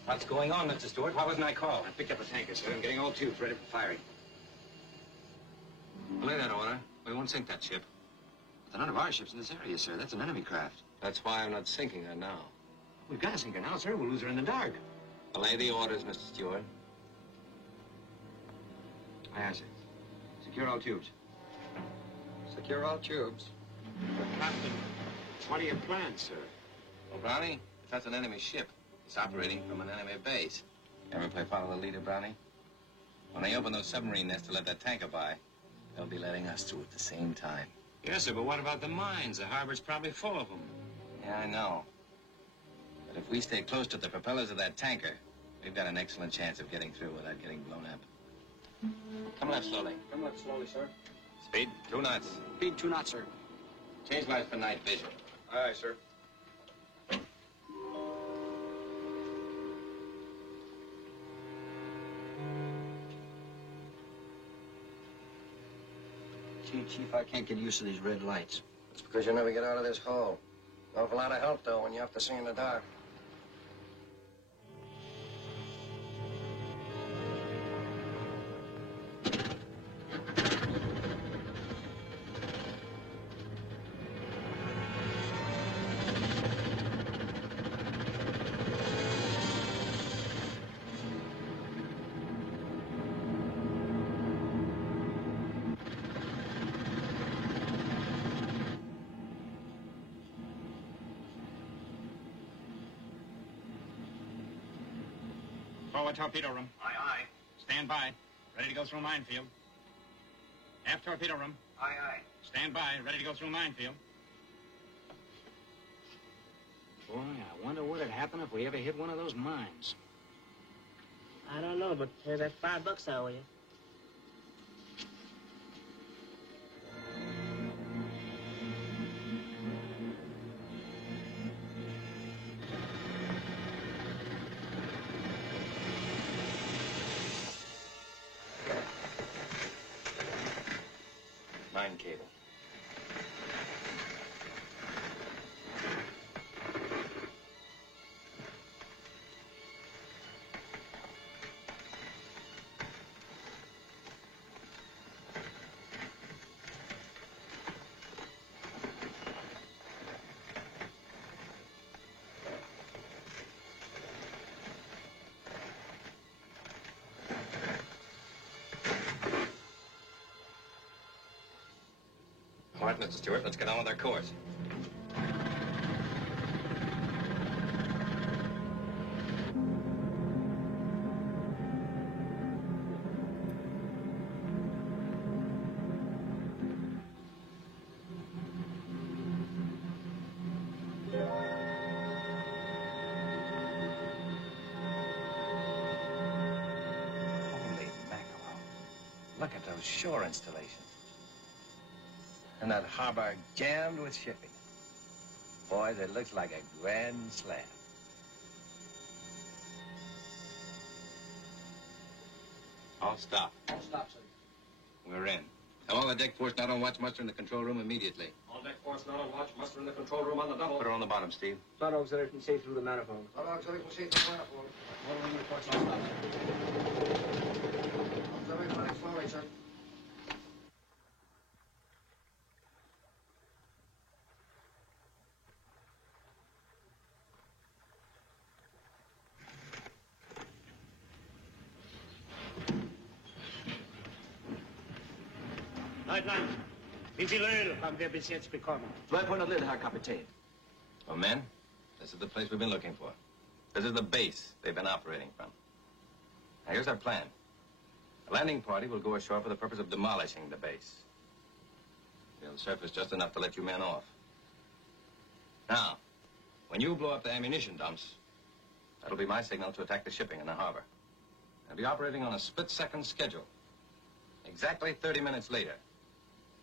What's going on, Mr. Stewart? Why wasn't I called? I picked up a tanker, sir. I'm getting all tubes ready for firing. Lay that order. We won't sink that ship. But none of our ships in this area, sir. That's an enemy craft. That's why I'm not sinking her now. We've got to sink her now, sir. We'll lose her in the dark. Lay the orders, Mr. Stewart. Aye, aye, sir. Secure all tubes. Secure all tubes. Captain, what are your plans, sir? Well, Brownie, if that's an enemy ship, it's operating from an enemy base. Ever play follow the leader, Brownie? When they open those submarine nests to let that tanker by, they'll be letting us through at the same time. Yes, sir, but what about the mines? The harbor's probably full of them. Yeah, I know. But if we stay close to the propellers of that tanker, we've got an excellent chance of getting through without getting blown up. Come left slowly. Come left slowly, sir. Speed 2 knots. Speed 2 knots, sir. Change lights for night vision. Aye, aye, sir. Gee, Chief, I can't get used to these red lights. It's because you never get out of this hole. An awful lot of help, though, when you have to see in the dark. Forward torpedo room. Aye, aye. Stand by. Ready to go through minefield. Aft torpedo room. Aye, aye. Stand by. Ready to go through minefield. Boy, I wonder what'd happen if we ever hit one of those mines. I don't know, but here's that $5 I owe you. Mine cable. All right, Mr. Stewart, let's get on with our course. Holy mackerel. Look at those shore installations. And that harbor jammed with shipping. Boys, it looks like a grand slam. All stop. All stop, sir. We're in. Tell all the deck force not on watch, muster in the control room immediately. All deck force not on watch, muster in the control room on the double. Put her on the bottom, Steve. Flood auxiliary can see through the manifold. Flood auxiliary can see through the manifold. All room reports all stop, sir. Auxiliary running slowly, sir. Leutnant, wie viel Öl haben wir bis jetzt bekommen? 1200 Liter, Herr Kapitän. Well, men, this is the place we've been looking for. This is the base they've been operating from. Now, here's our plan. A landing party will go ashore for the purpose of demolishing the base. They'll surface just enough to let you men off. Now, when you blow up the ammunition dumps, that'll be my signal to attack the shipping in the harbor. They'll be operating on a split-second schedule. Exactly 30 minutes later,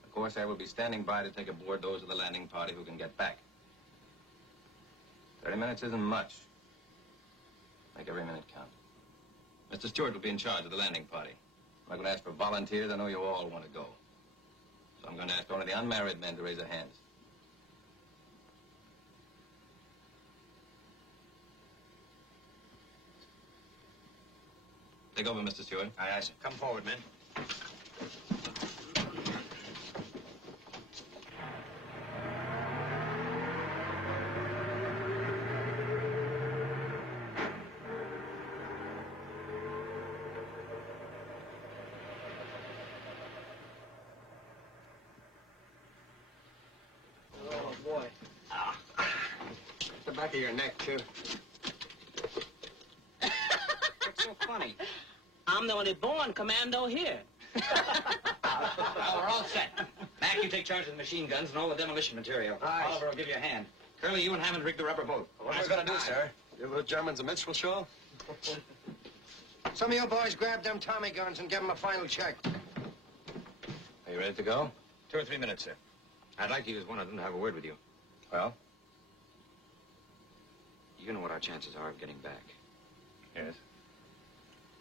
the Corsair will be standing by to take aboard those of the landing party who can get back. 30 minutes isn't much. Make every minute count. Mr. Stewart will be in charge of the landing party. I'm not going to ask for volunteers. I know you all want to go. So I'm going to ask only the unmarried men to raise their hands. Take over, Mr. Stewart. Aye, aye, sir. Come forward, men. Oh, boy. The back of your neck, too. What's so funny? I'm the only born commando here. Well, we're all set. Mac, you take charge of the machine guns and all the demolition material. Aye. Oliver will give you a hand. Curly, you and Hammond rig the rubber boat. What are we going to do, sir? Give the Germans a minstrel show? Some of you boys grab them Tommy guns and give them a final check. Are you ready to go? 2 or 3 minutes, sir. I'd like to use one of them to have a word with you. Well? You know what our chances are of getting back. Yes.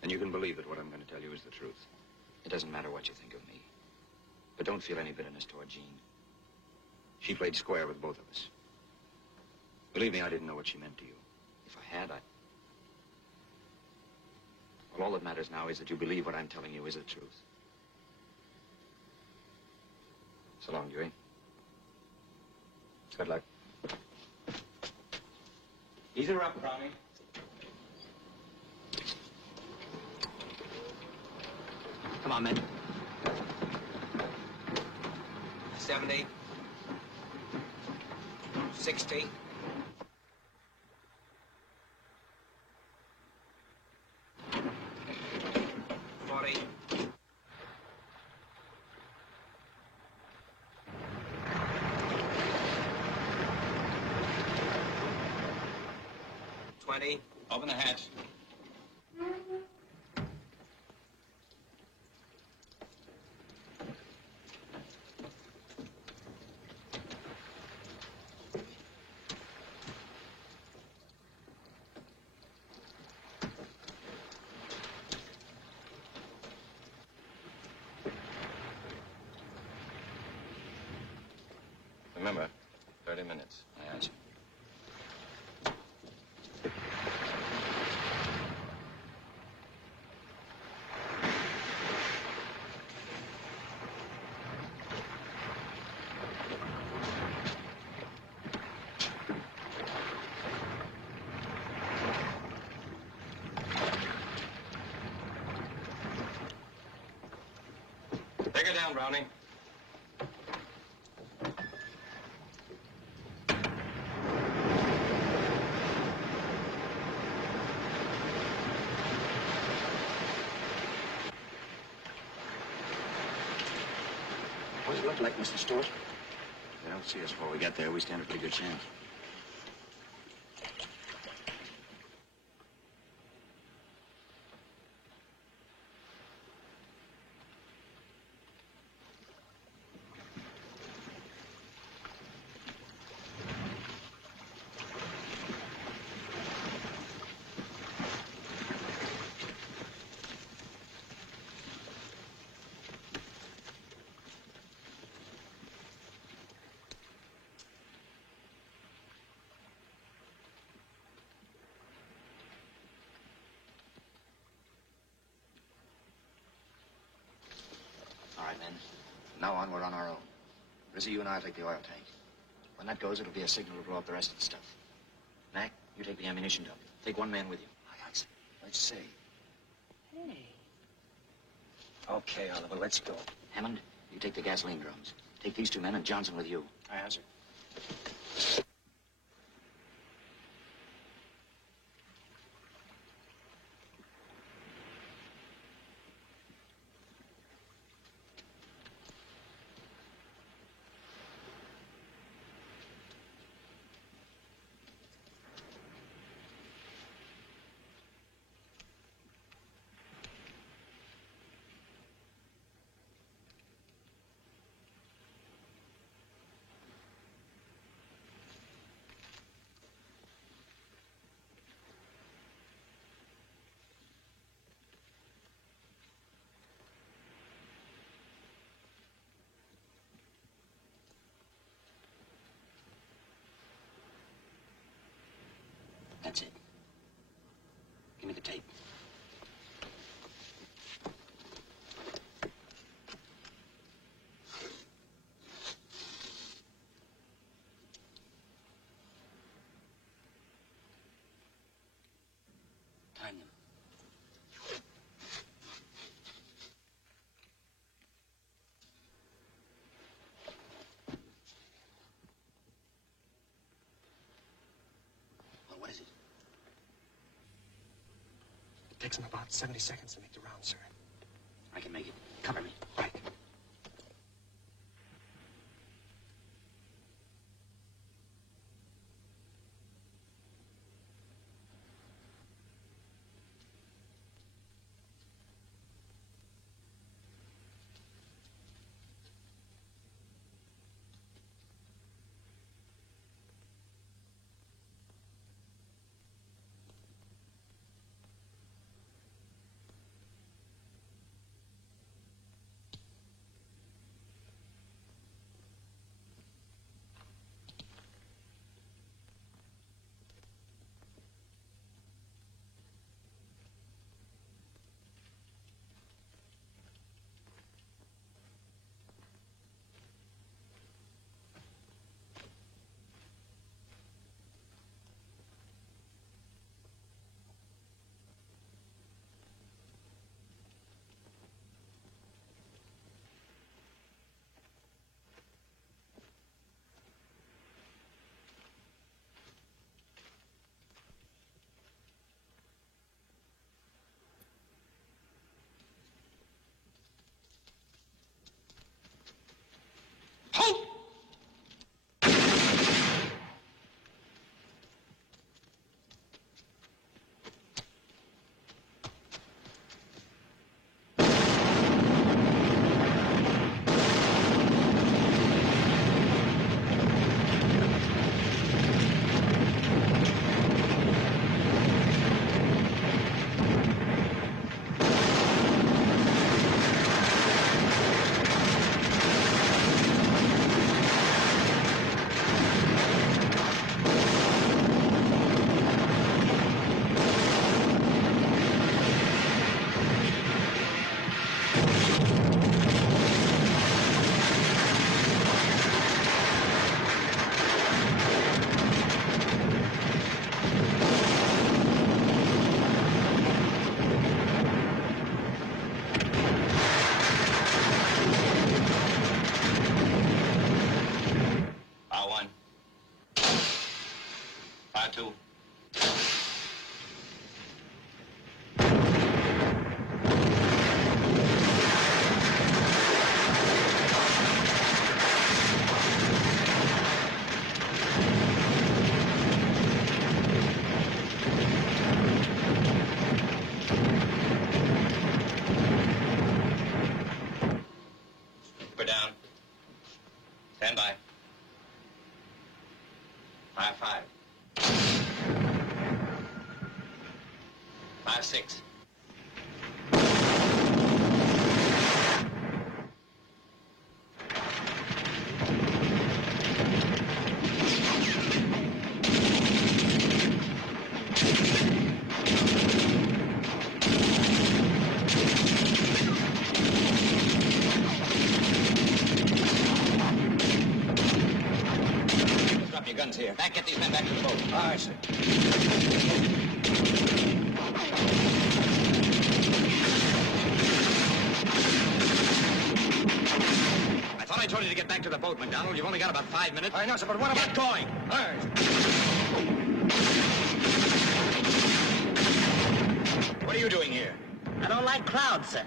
And you can believe that what I'm going to tell you is the truth. It doesn't matter what you think of me. But don't feel any bitterness toward Jean. She played square with both of us. Believe me, I didn't know what she meant to you. If I had, Well, all that matters now is that you believe what I'm telling you is the truth. So long, Dewey. Good luck. Ease her up, Brownie. Come on, men. 70. 60. Marty. Open the hatch. Remember, 30 minutes. I answer. Take her down, Brownie. What does it look like, Mr. Stewart? They don't see us before we get there. We stand a pretty good chance. All right, men. From now on, we're on our own. Rizzy, you and I'll take the oil tank. When that goes, it'll be a signal to blow up the rest of the stuff. Mac, you take the ammunition dump. Take one man with you. Aye, sir. Let's see. Hey. Okay, Oliver, let's go. Hammond, you take the gasoline drums. Take these two men and Johnson with you. Aye, sir. That's it. Give me the tape. Time them. Well, what is it? It takes them about 70 seconds to make the round, sir. I can make it. Cover me. Right. Got to. We're down. Stand by. Fire 5. 5-6. Drop your guns here. Back, get these men back to the boat. All right, sir. I thought I told you to get back to the boat, McDonald. You've only got about 5 minutes. I know, sir, but what about... Get going! All right. What are you doing here? I don't like crowds, sir.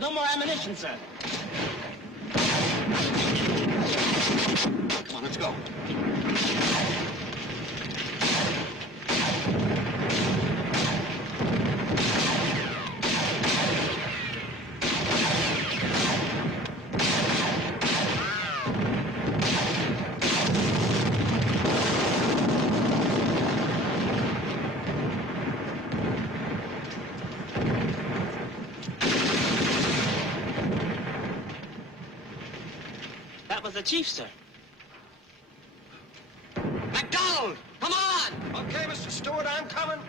No more ammunition, sir. Come on, let's go. That was the chief, sir. McDonald! Come on! Okay, Mr. Stewart, I'm coming.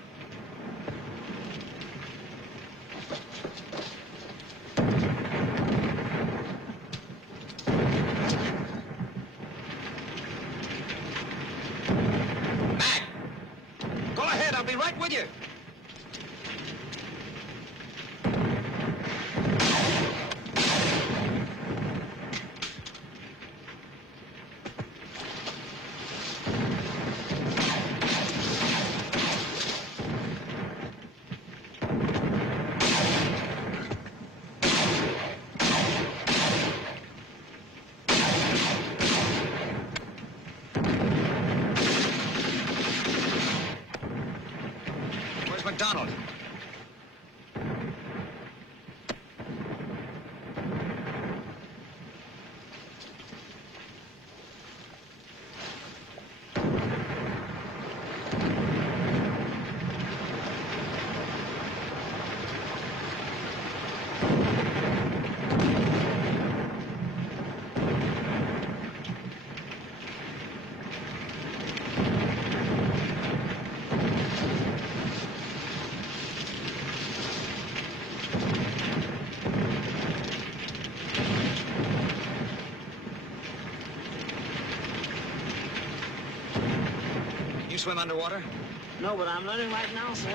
Mac! Go ahead, I'll be right with you. Where's McDonald? You swim underwater? No, but I'm learning right now, sir.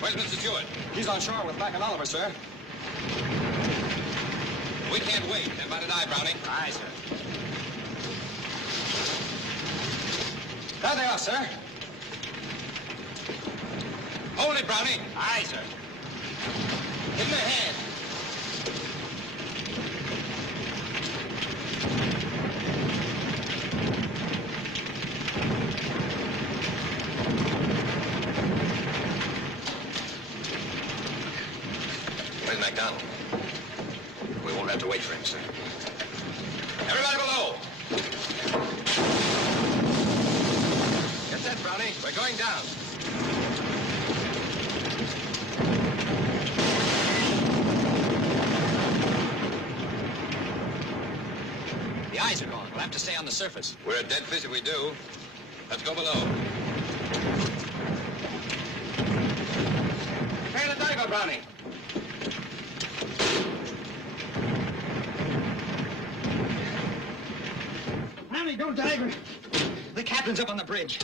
Where's Mr. Stewart? He's on shore with Black and Oliver, sir. We can't wait. Stand by to die, Browning. Aye, sir. There they are, sir. Hold it, Browning. Aye, sir. Give him a hand. down. We won't have to wait for him, sir. Everybody below! Get set, Brownie. We're going down. The eyes are gone. We'll have to stay on the surface. We're a dead fish if we do. Let's go below. Prepare the diver, Brownie. Brownie, don't diver. The captain's up on the bridge.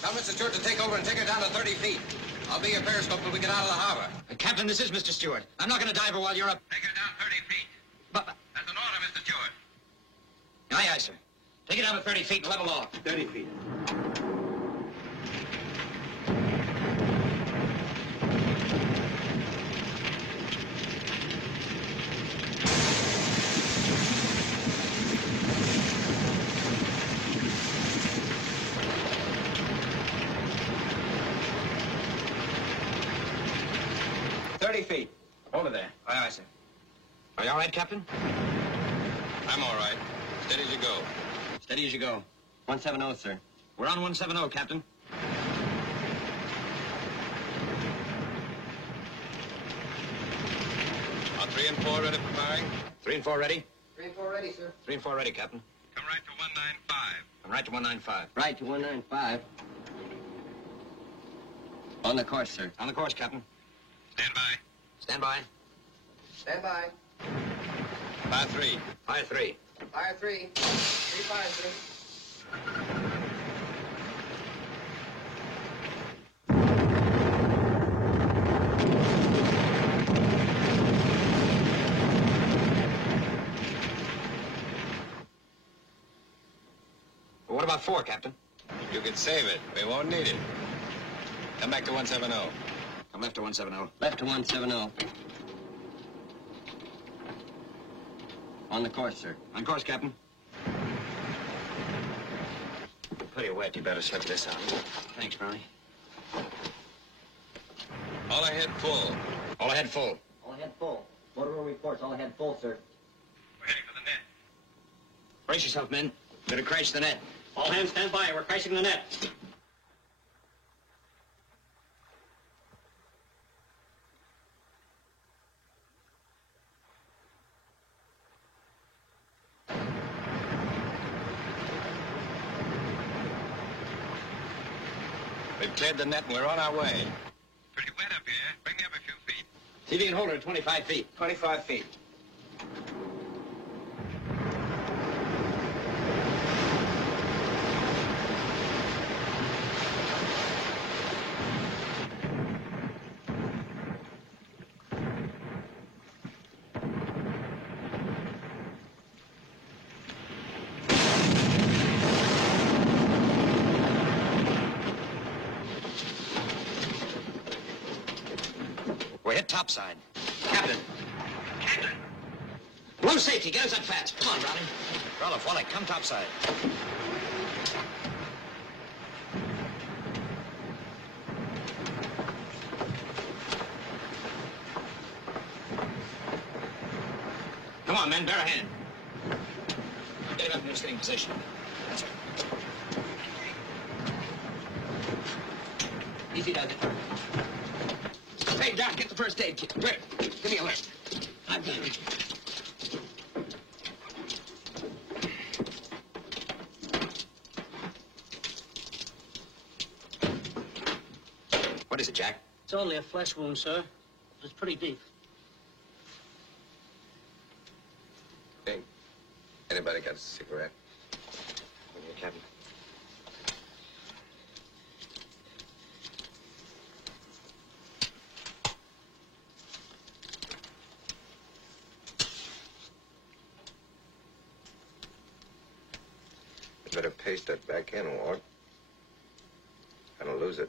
Tell Mr. Stewart to take over and take her down to 30 feet. I'll be your periscope till we get out of the harbor. Captain, this is Mr. Stewart. I'm not going to dive her while you're up. Take her down 30 feet. But... That's an order, Mr. Stewart. Aye, aye, sir. Take it down to 30 feet and level off. 30 feet. Feet. Over there. Aye, aye, sir. Are you all right, Captain? I'm all right. Steady as you go. Steady as you go. 170, sir. We're on 170, Captain. Are 3 and 4 ready for firing? 3 and 4 ready? 3 and 4 ready, sir. 3 and 4 ready, Captain. Come right to 195. Come right to 195. Right to 195. On the course, sir. On the course, Captain. Stand by. Stand by. Stand by. Fire 3. Fire 3. Fire 3. 3 fires, sir. Well, what about 4, Captain? You can save it. We won't need it. Come back to 170. Come left to 170. Left to 170. On the course, sir. On course, Captain. Pretty wet. You better set this out. Thanks, Brownie. All ahead full. All ahead full. All ahead full. Motor room reports all ahead full, sir. We're heading for the net. Brace yourself, men. Better crash the net. All hands stand by. We're crashing the net. We've cleared the net and we're on our way. Pretty wet up here. Bring me up a few feet. See if you can hold her at 25 feet. 25 feet. We're hit topside. Captain. Captain. Low safety. Get us up fast. Come on, Brownie. Roloff, Wallach, come topside. Come on, men. Bear a hand. Get him up in a sitting position. That's right. Easy does it. Hey, Doc, get the first aid kit. Where? Give me a lift. I've got it. What is it, Jack? It's only a flesh wound, sir. It's pretty deep. Hey, anybody got a cigarette? Here, Captain. Better paste that back in, Ward. Gonna lose it.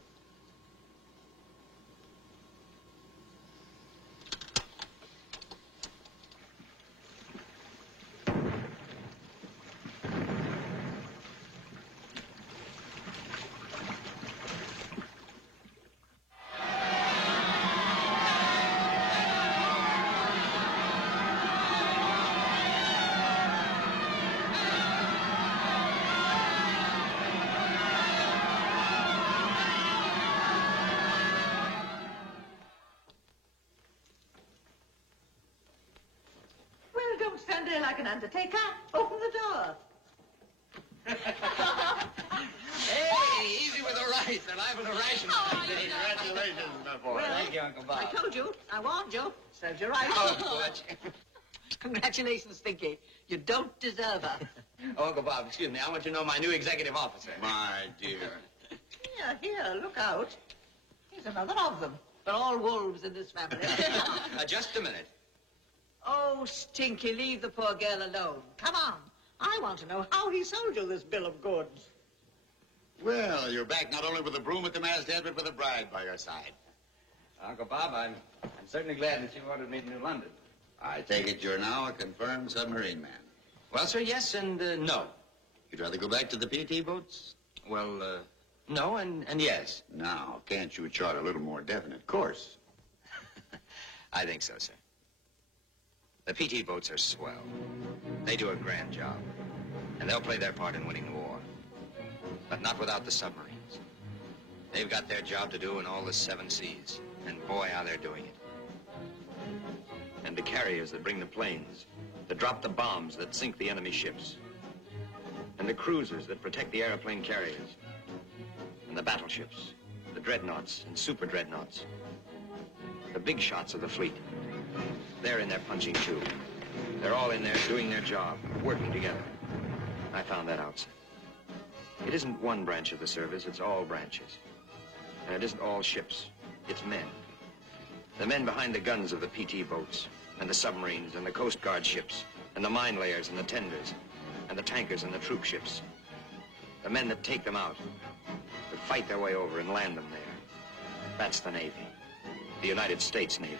like an undertaker. Open the door. Hey, easy with the rice. They're liable to ration. Congratulations, my boy. Well, Thank you, Uncle Bob. I told you. I warned you. Serves you right. Oh, Butch. Congratulations, Stinky. You don't deserve her. Oh, Uncle Bob, excuse me. I want you to know my new executive officer. My dear. Here, look out. Here's another of them. They're all wolves in this family. Just a minute. Oh, Stinky, leave the poor girl alone. Come on. I want to know how he sold you this bill of goods. Well, you're back not only with a broom at the masthead, but with a bride by your side. Uncle Bob, I'm certainly glad that you ordered me to New London. I take it you're now a confirmed submarine man. Well, sir, yes and no. You'd rather go back to the PT boats? Well, no and yes. Now, can't you chart a little more definite course? I think so, sir. The PT boats are swell. They do a grand job. And they'll play their part in winning the war. But not without the submarines. They've got their job to do in all the 7 seas. And boy, how they're doing it. And the carriers that bring the planes, that drop the bombs that sink the enemy ships. And the cruisers that protect the airplane carriers. And the battleships, the dreadnoughts and super dreadnoughts. The big shots of the fleet. They're in there punching too. They're all in there doing their job, working together. I found that out, sir. It isn't one branch of the service, it's all branches. And it isn't all ships, it's men. The men behind the guns of the PT boats, and the submarines, and the Coast Guard ships, and the mine layers, and the tenders, and the tankers, and the troop ships. The men that take them out, that fight their way over and land them there. That's the Navy. The United States Navy.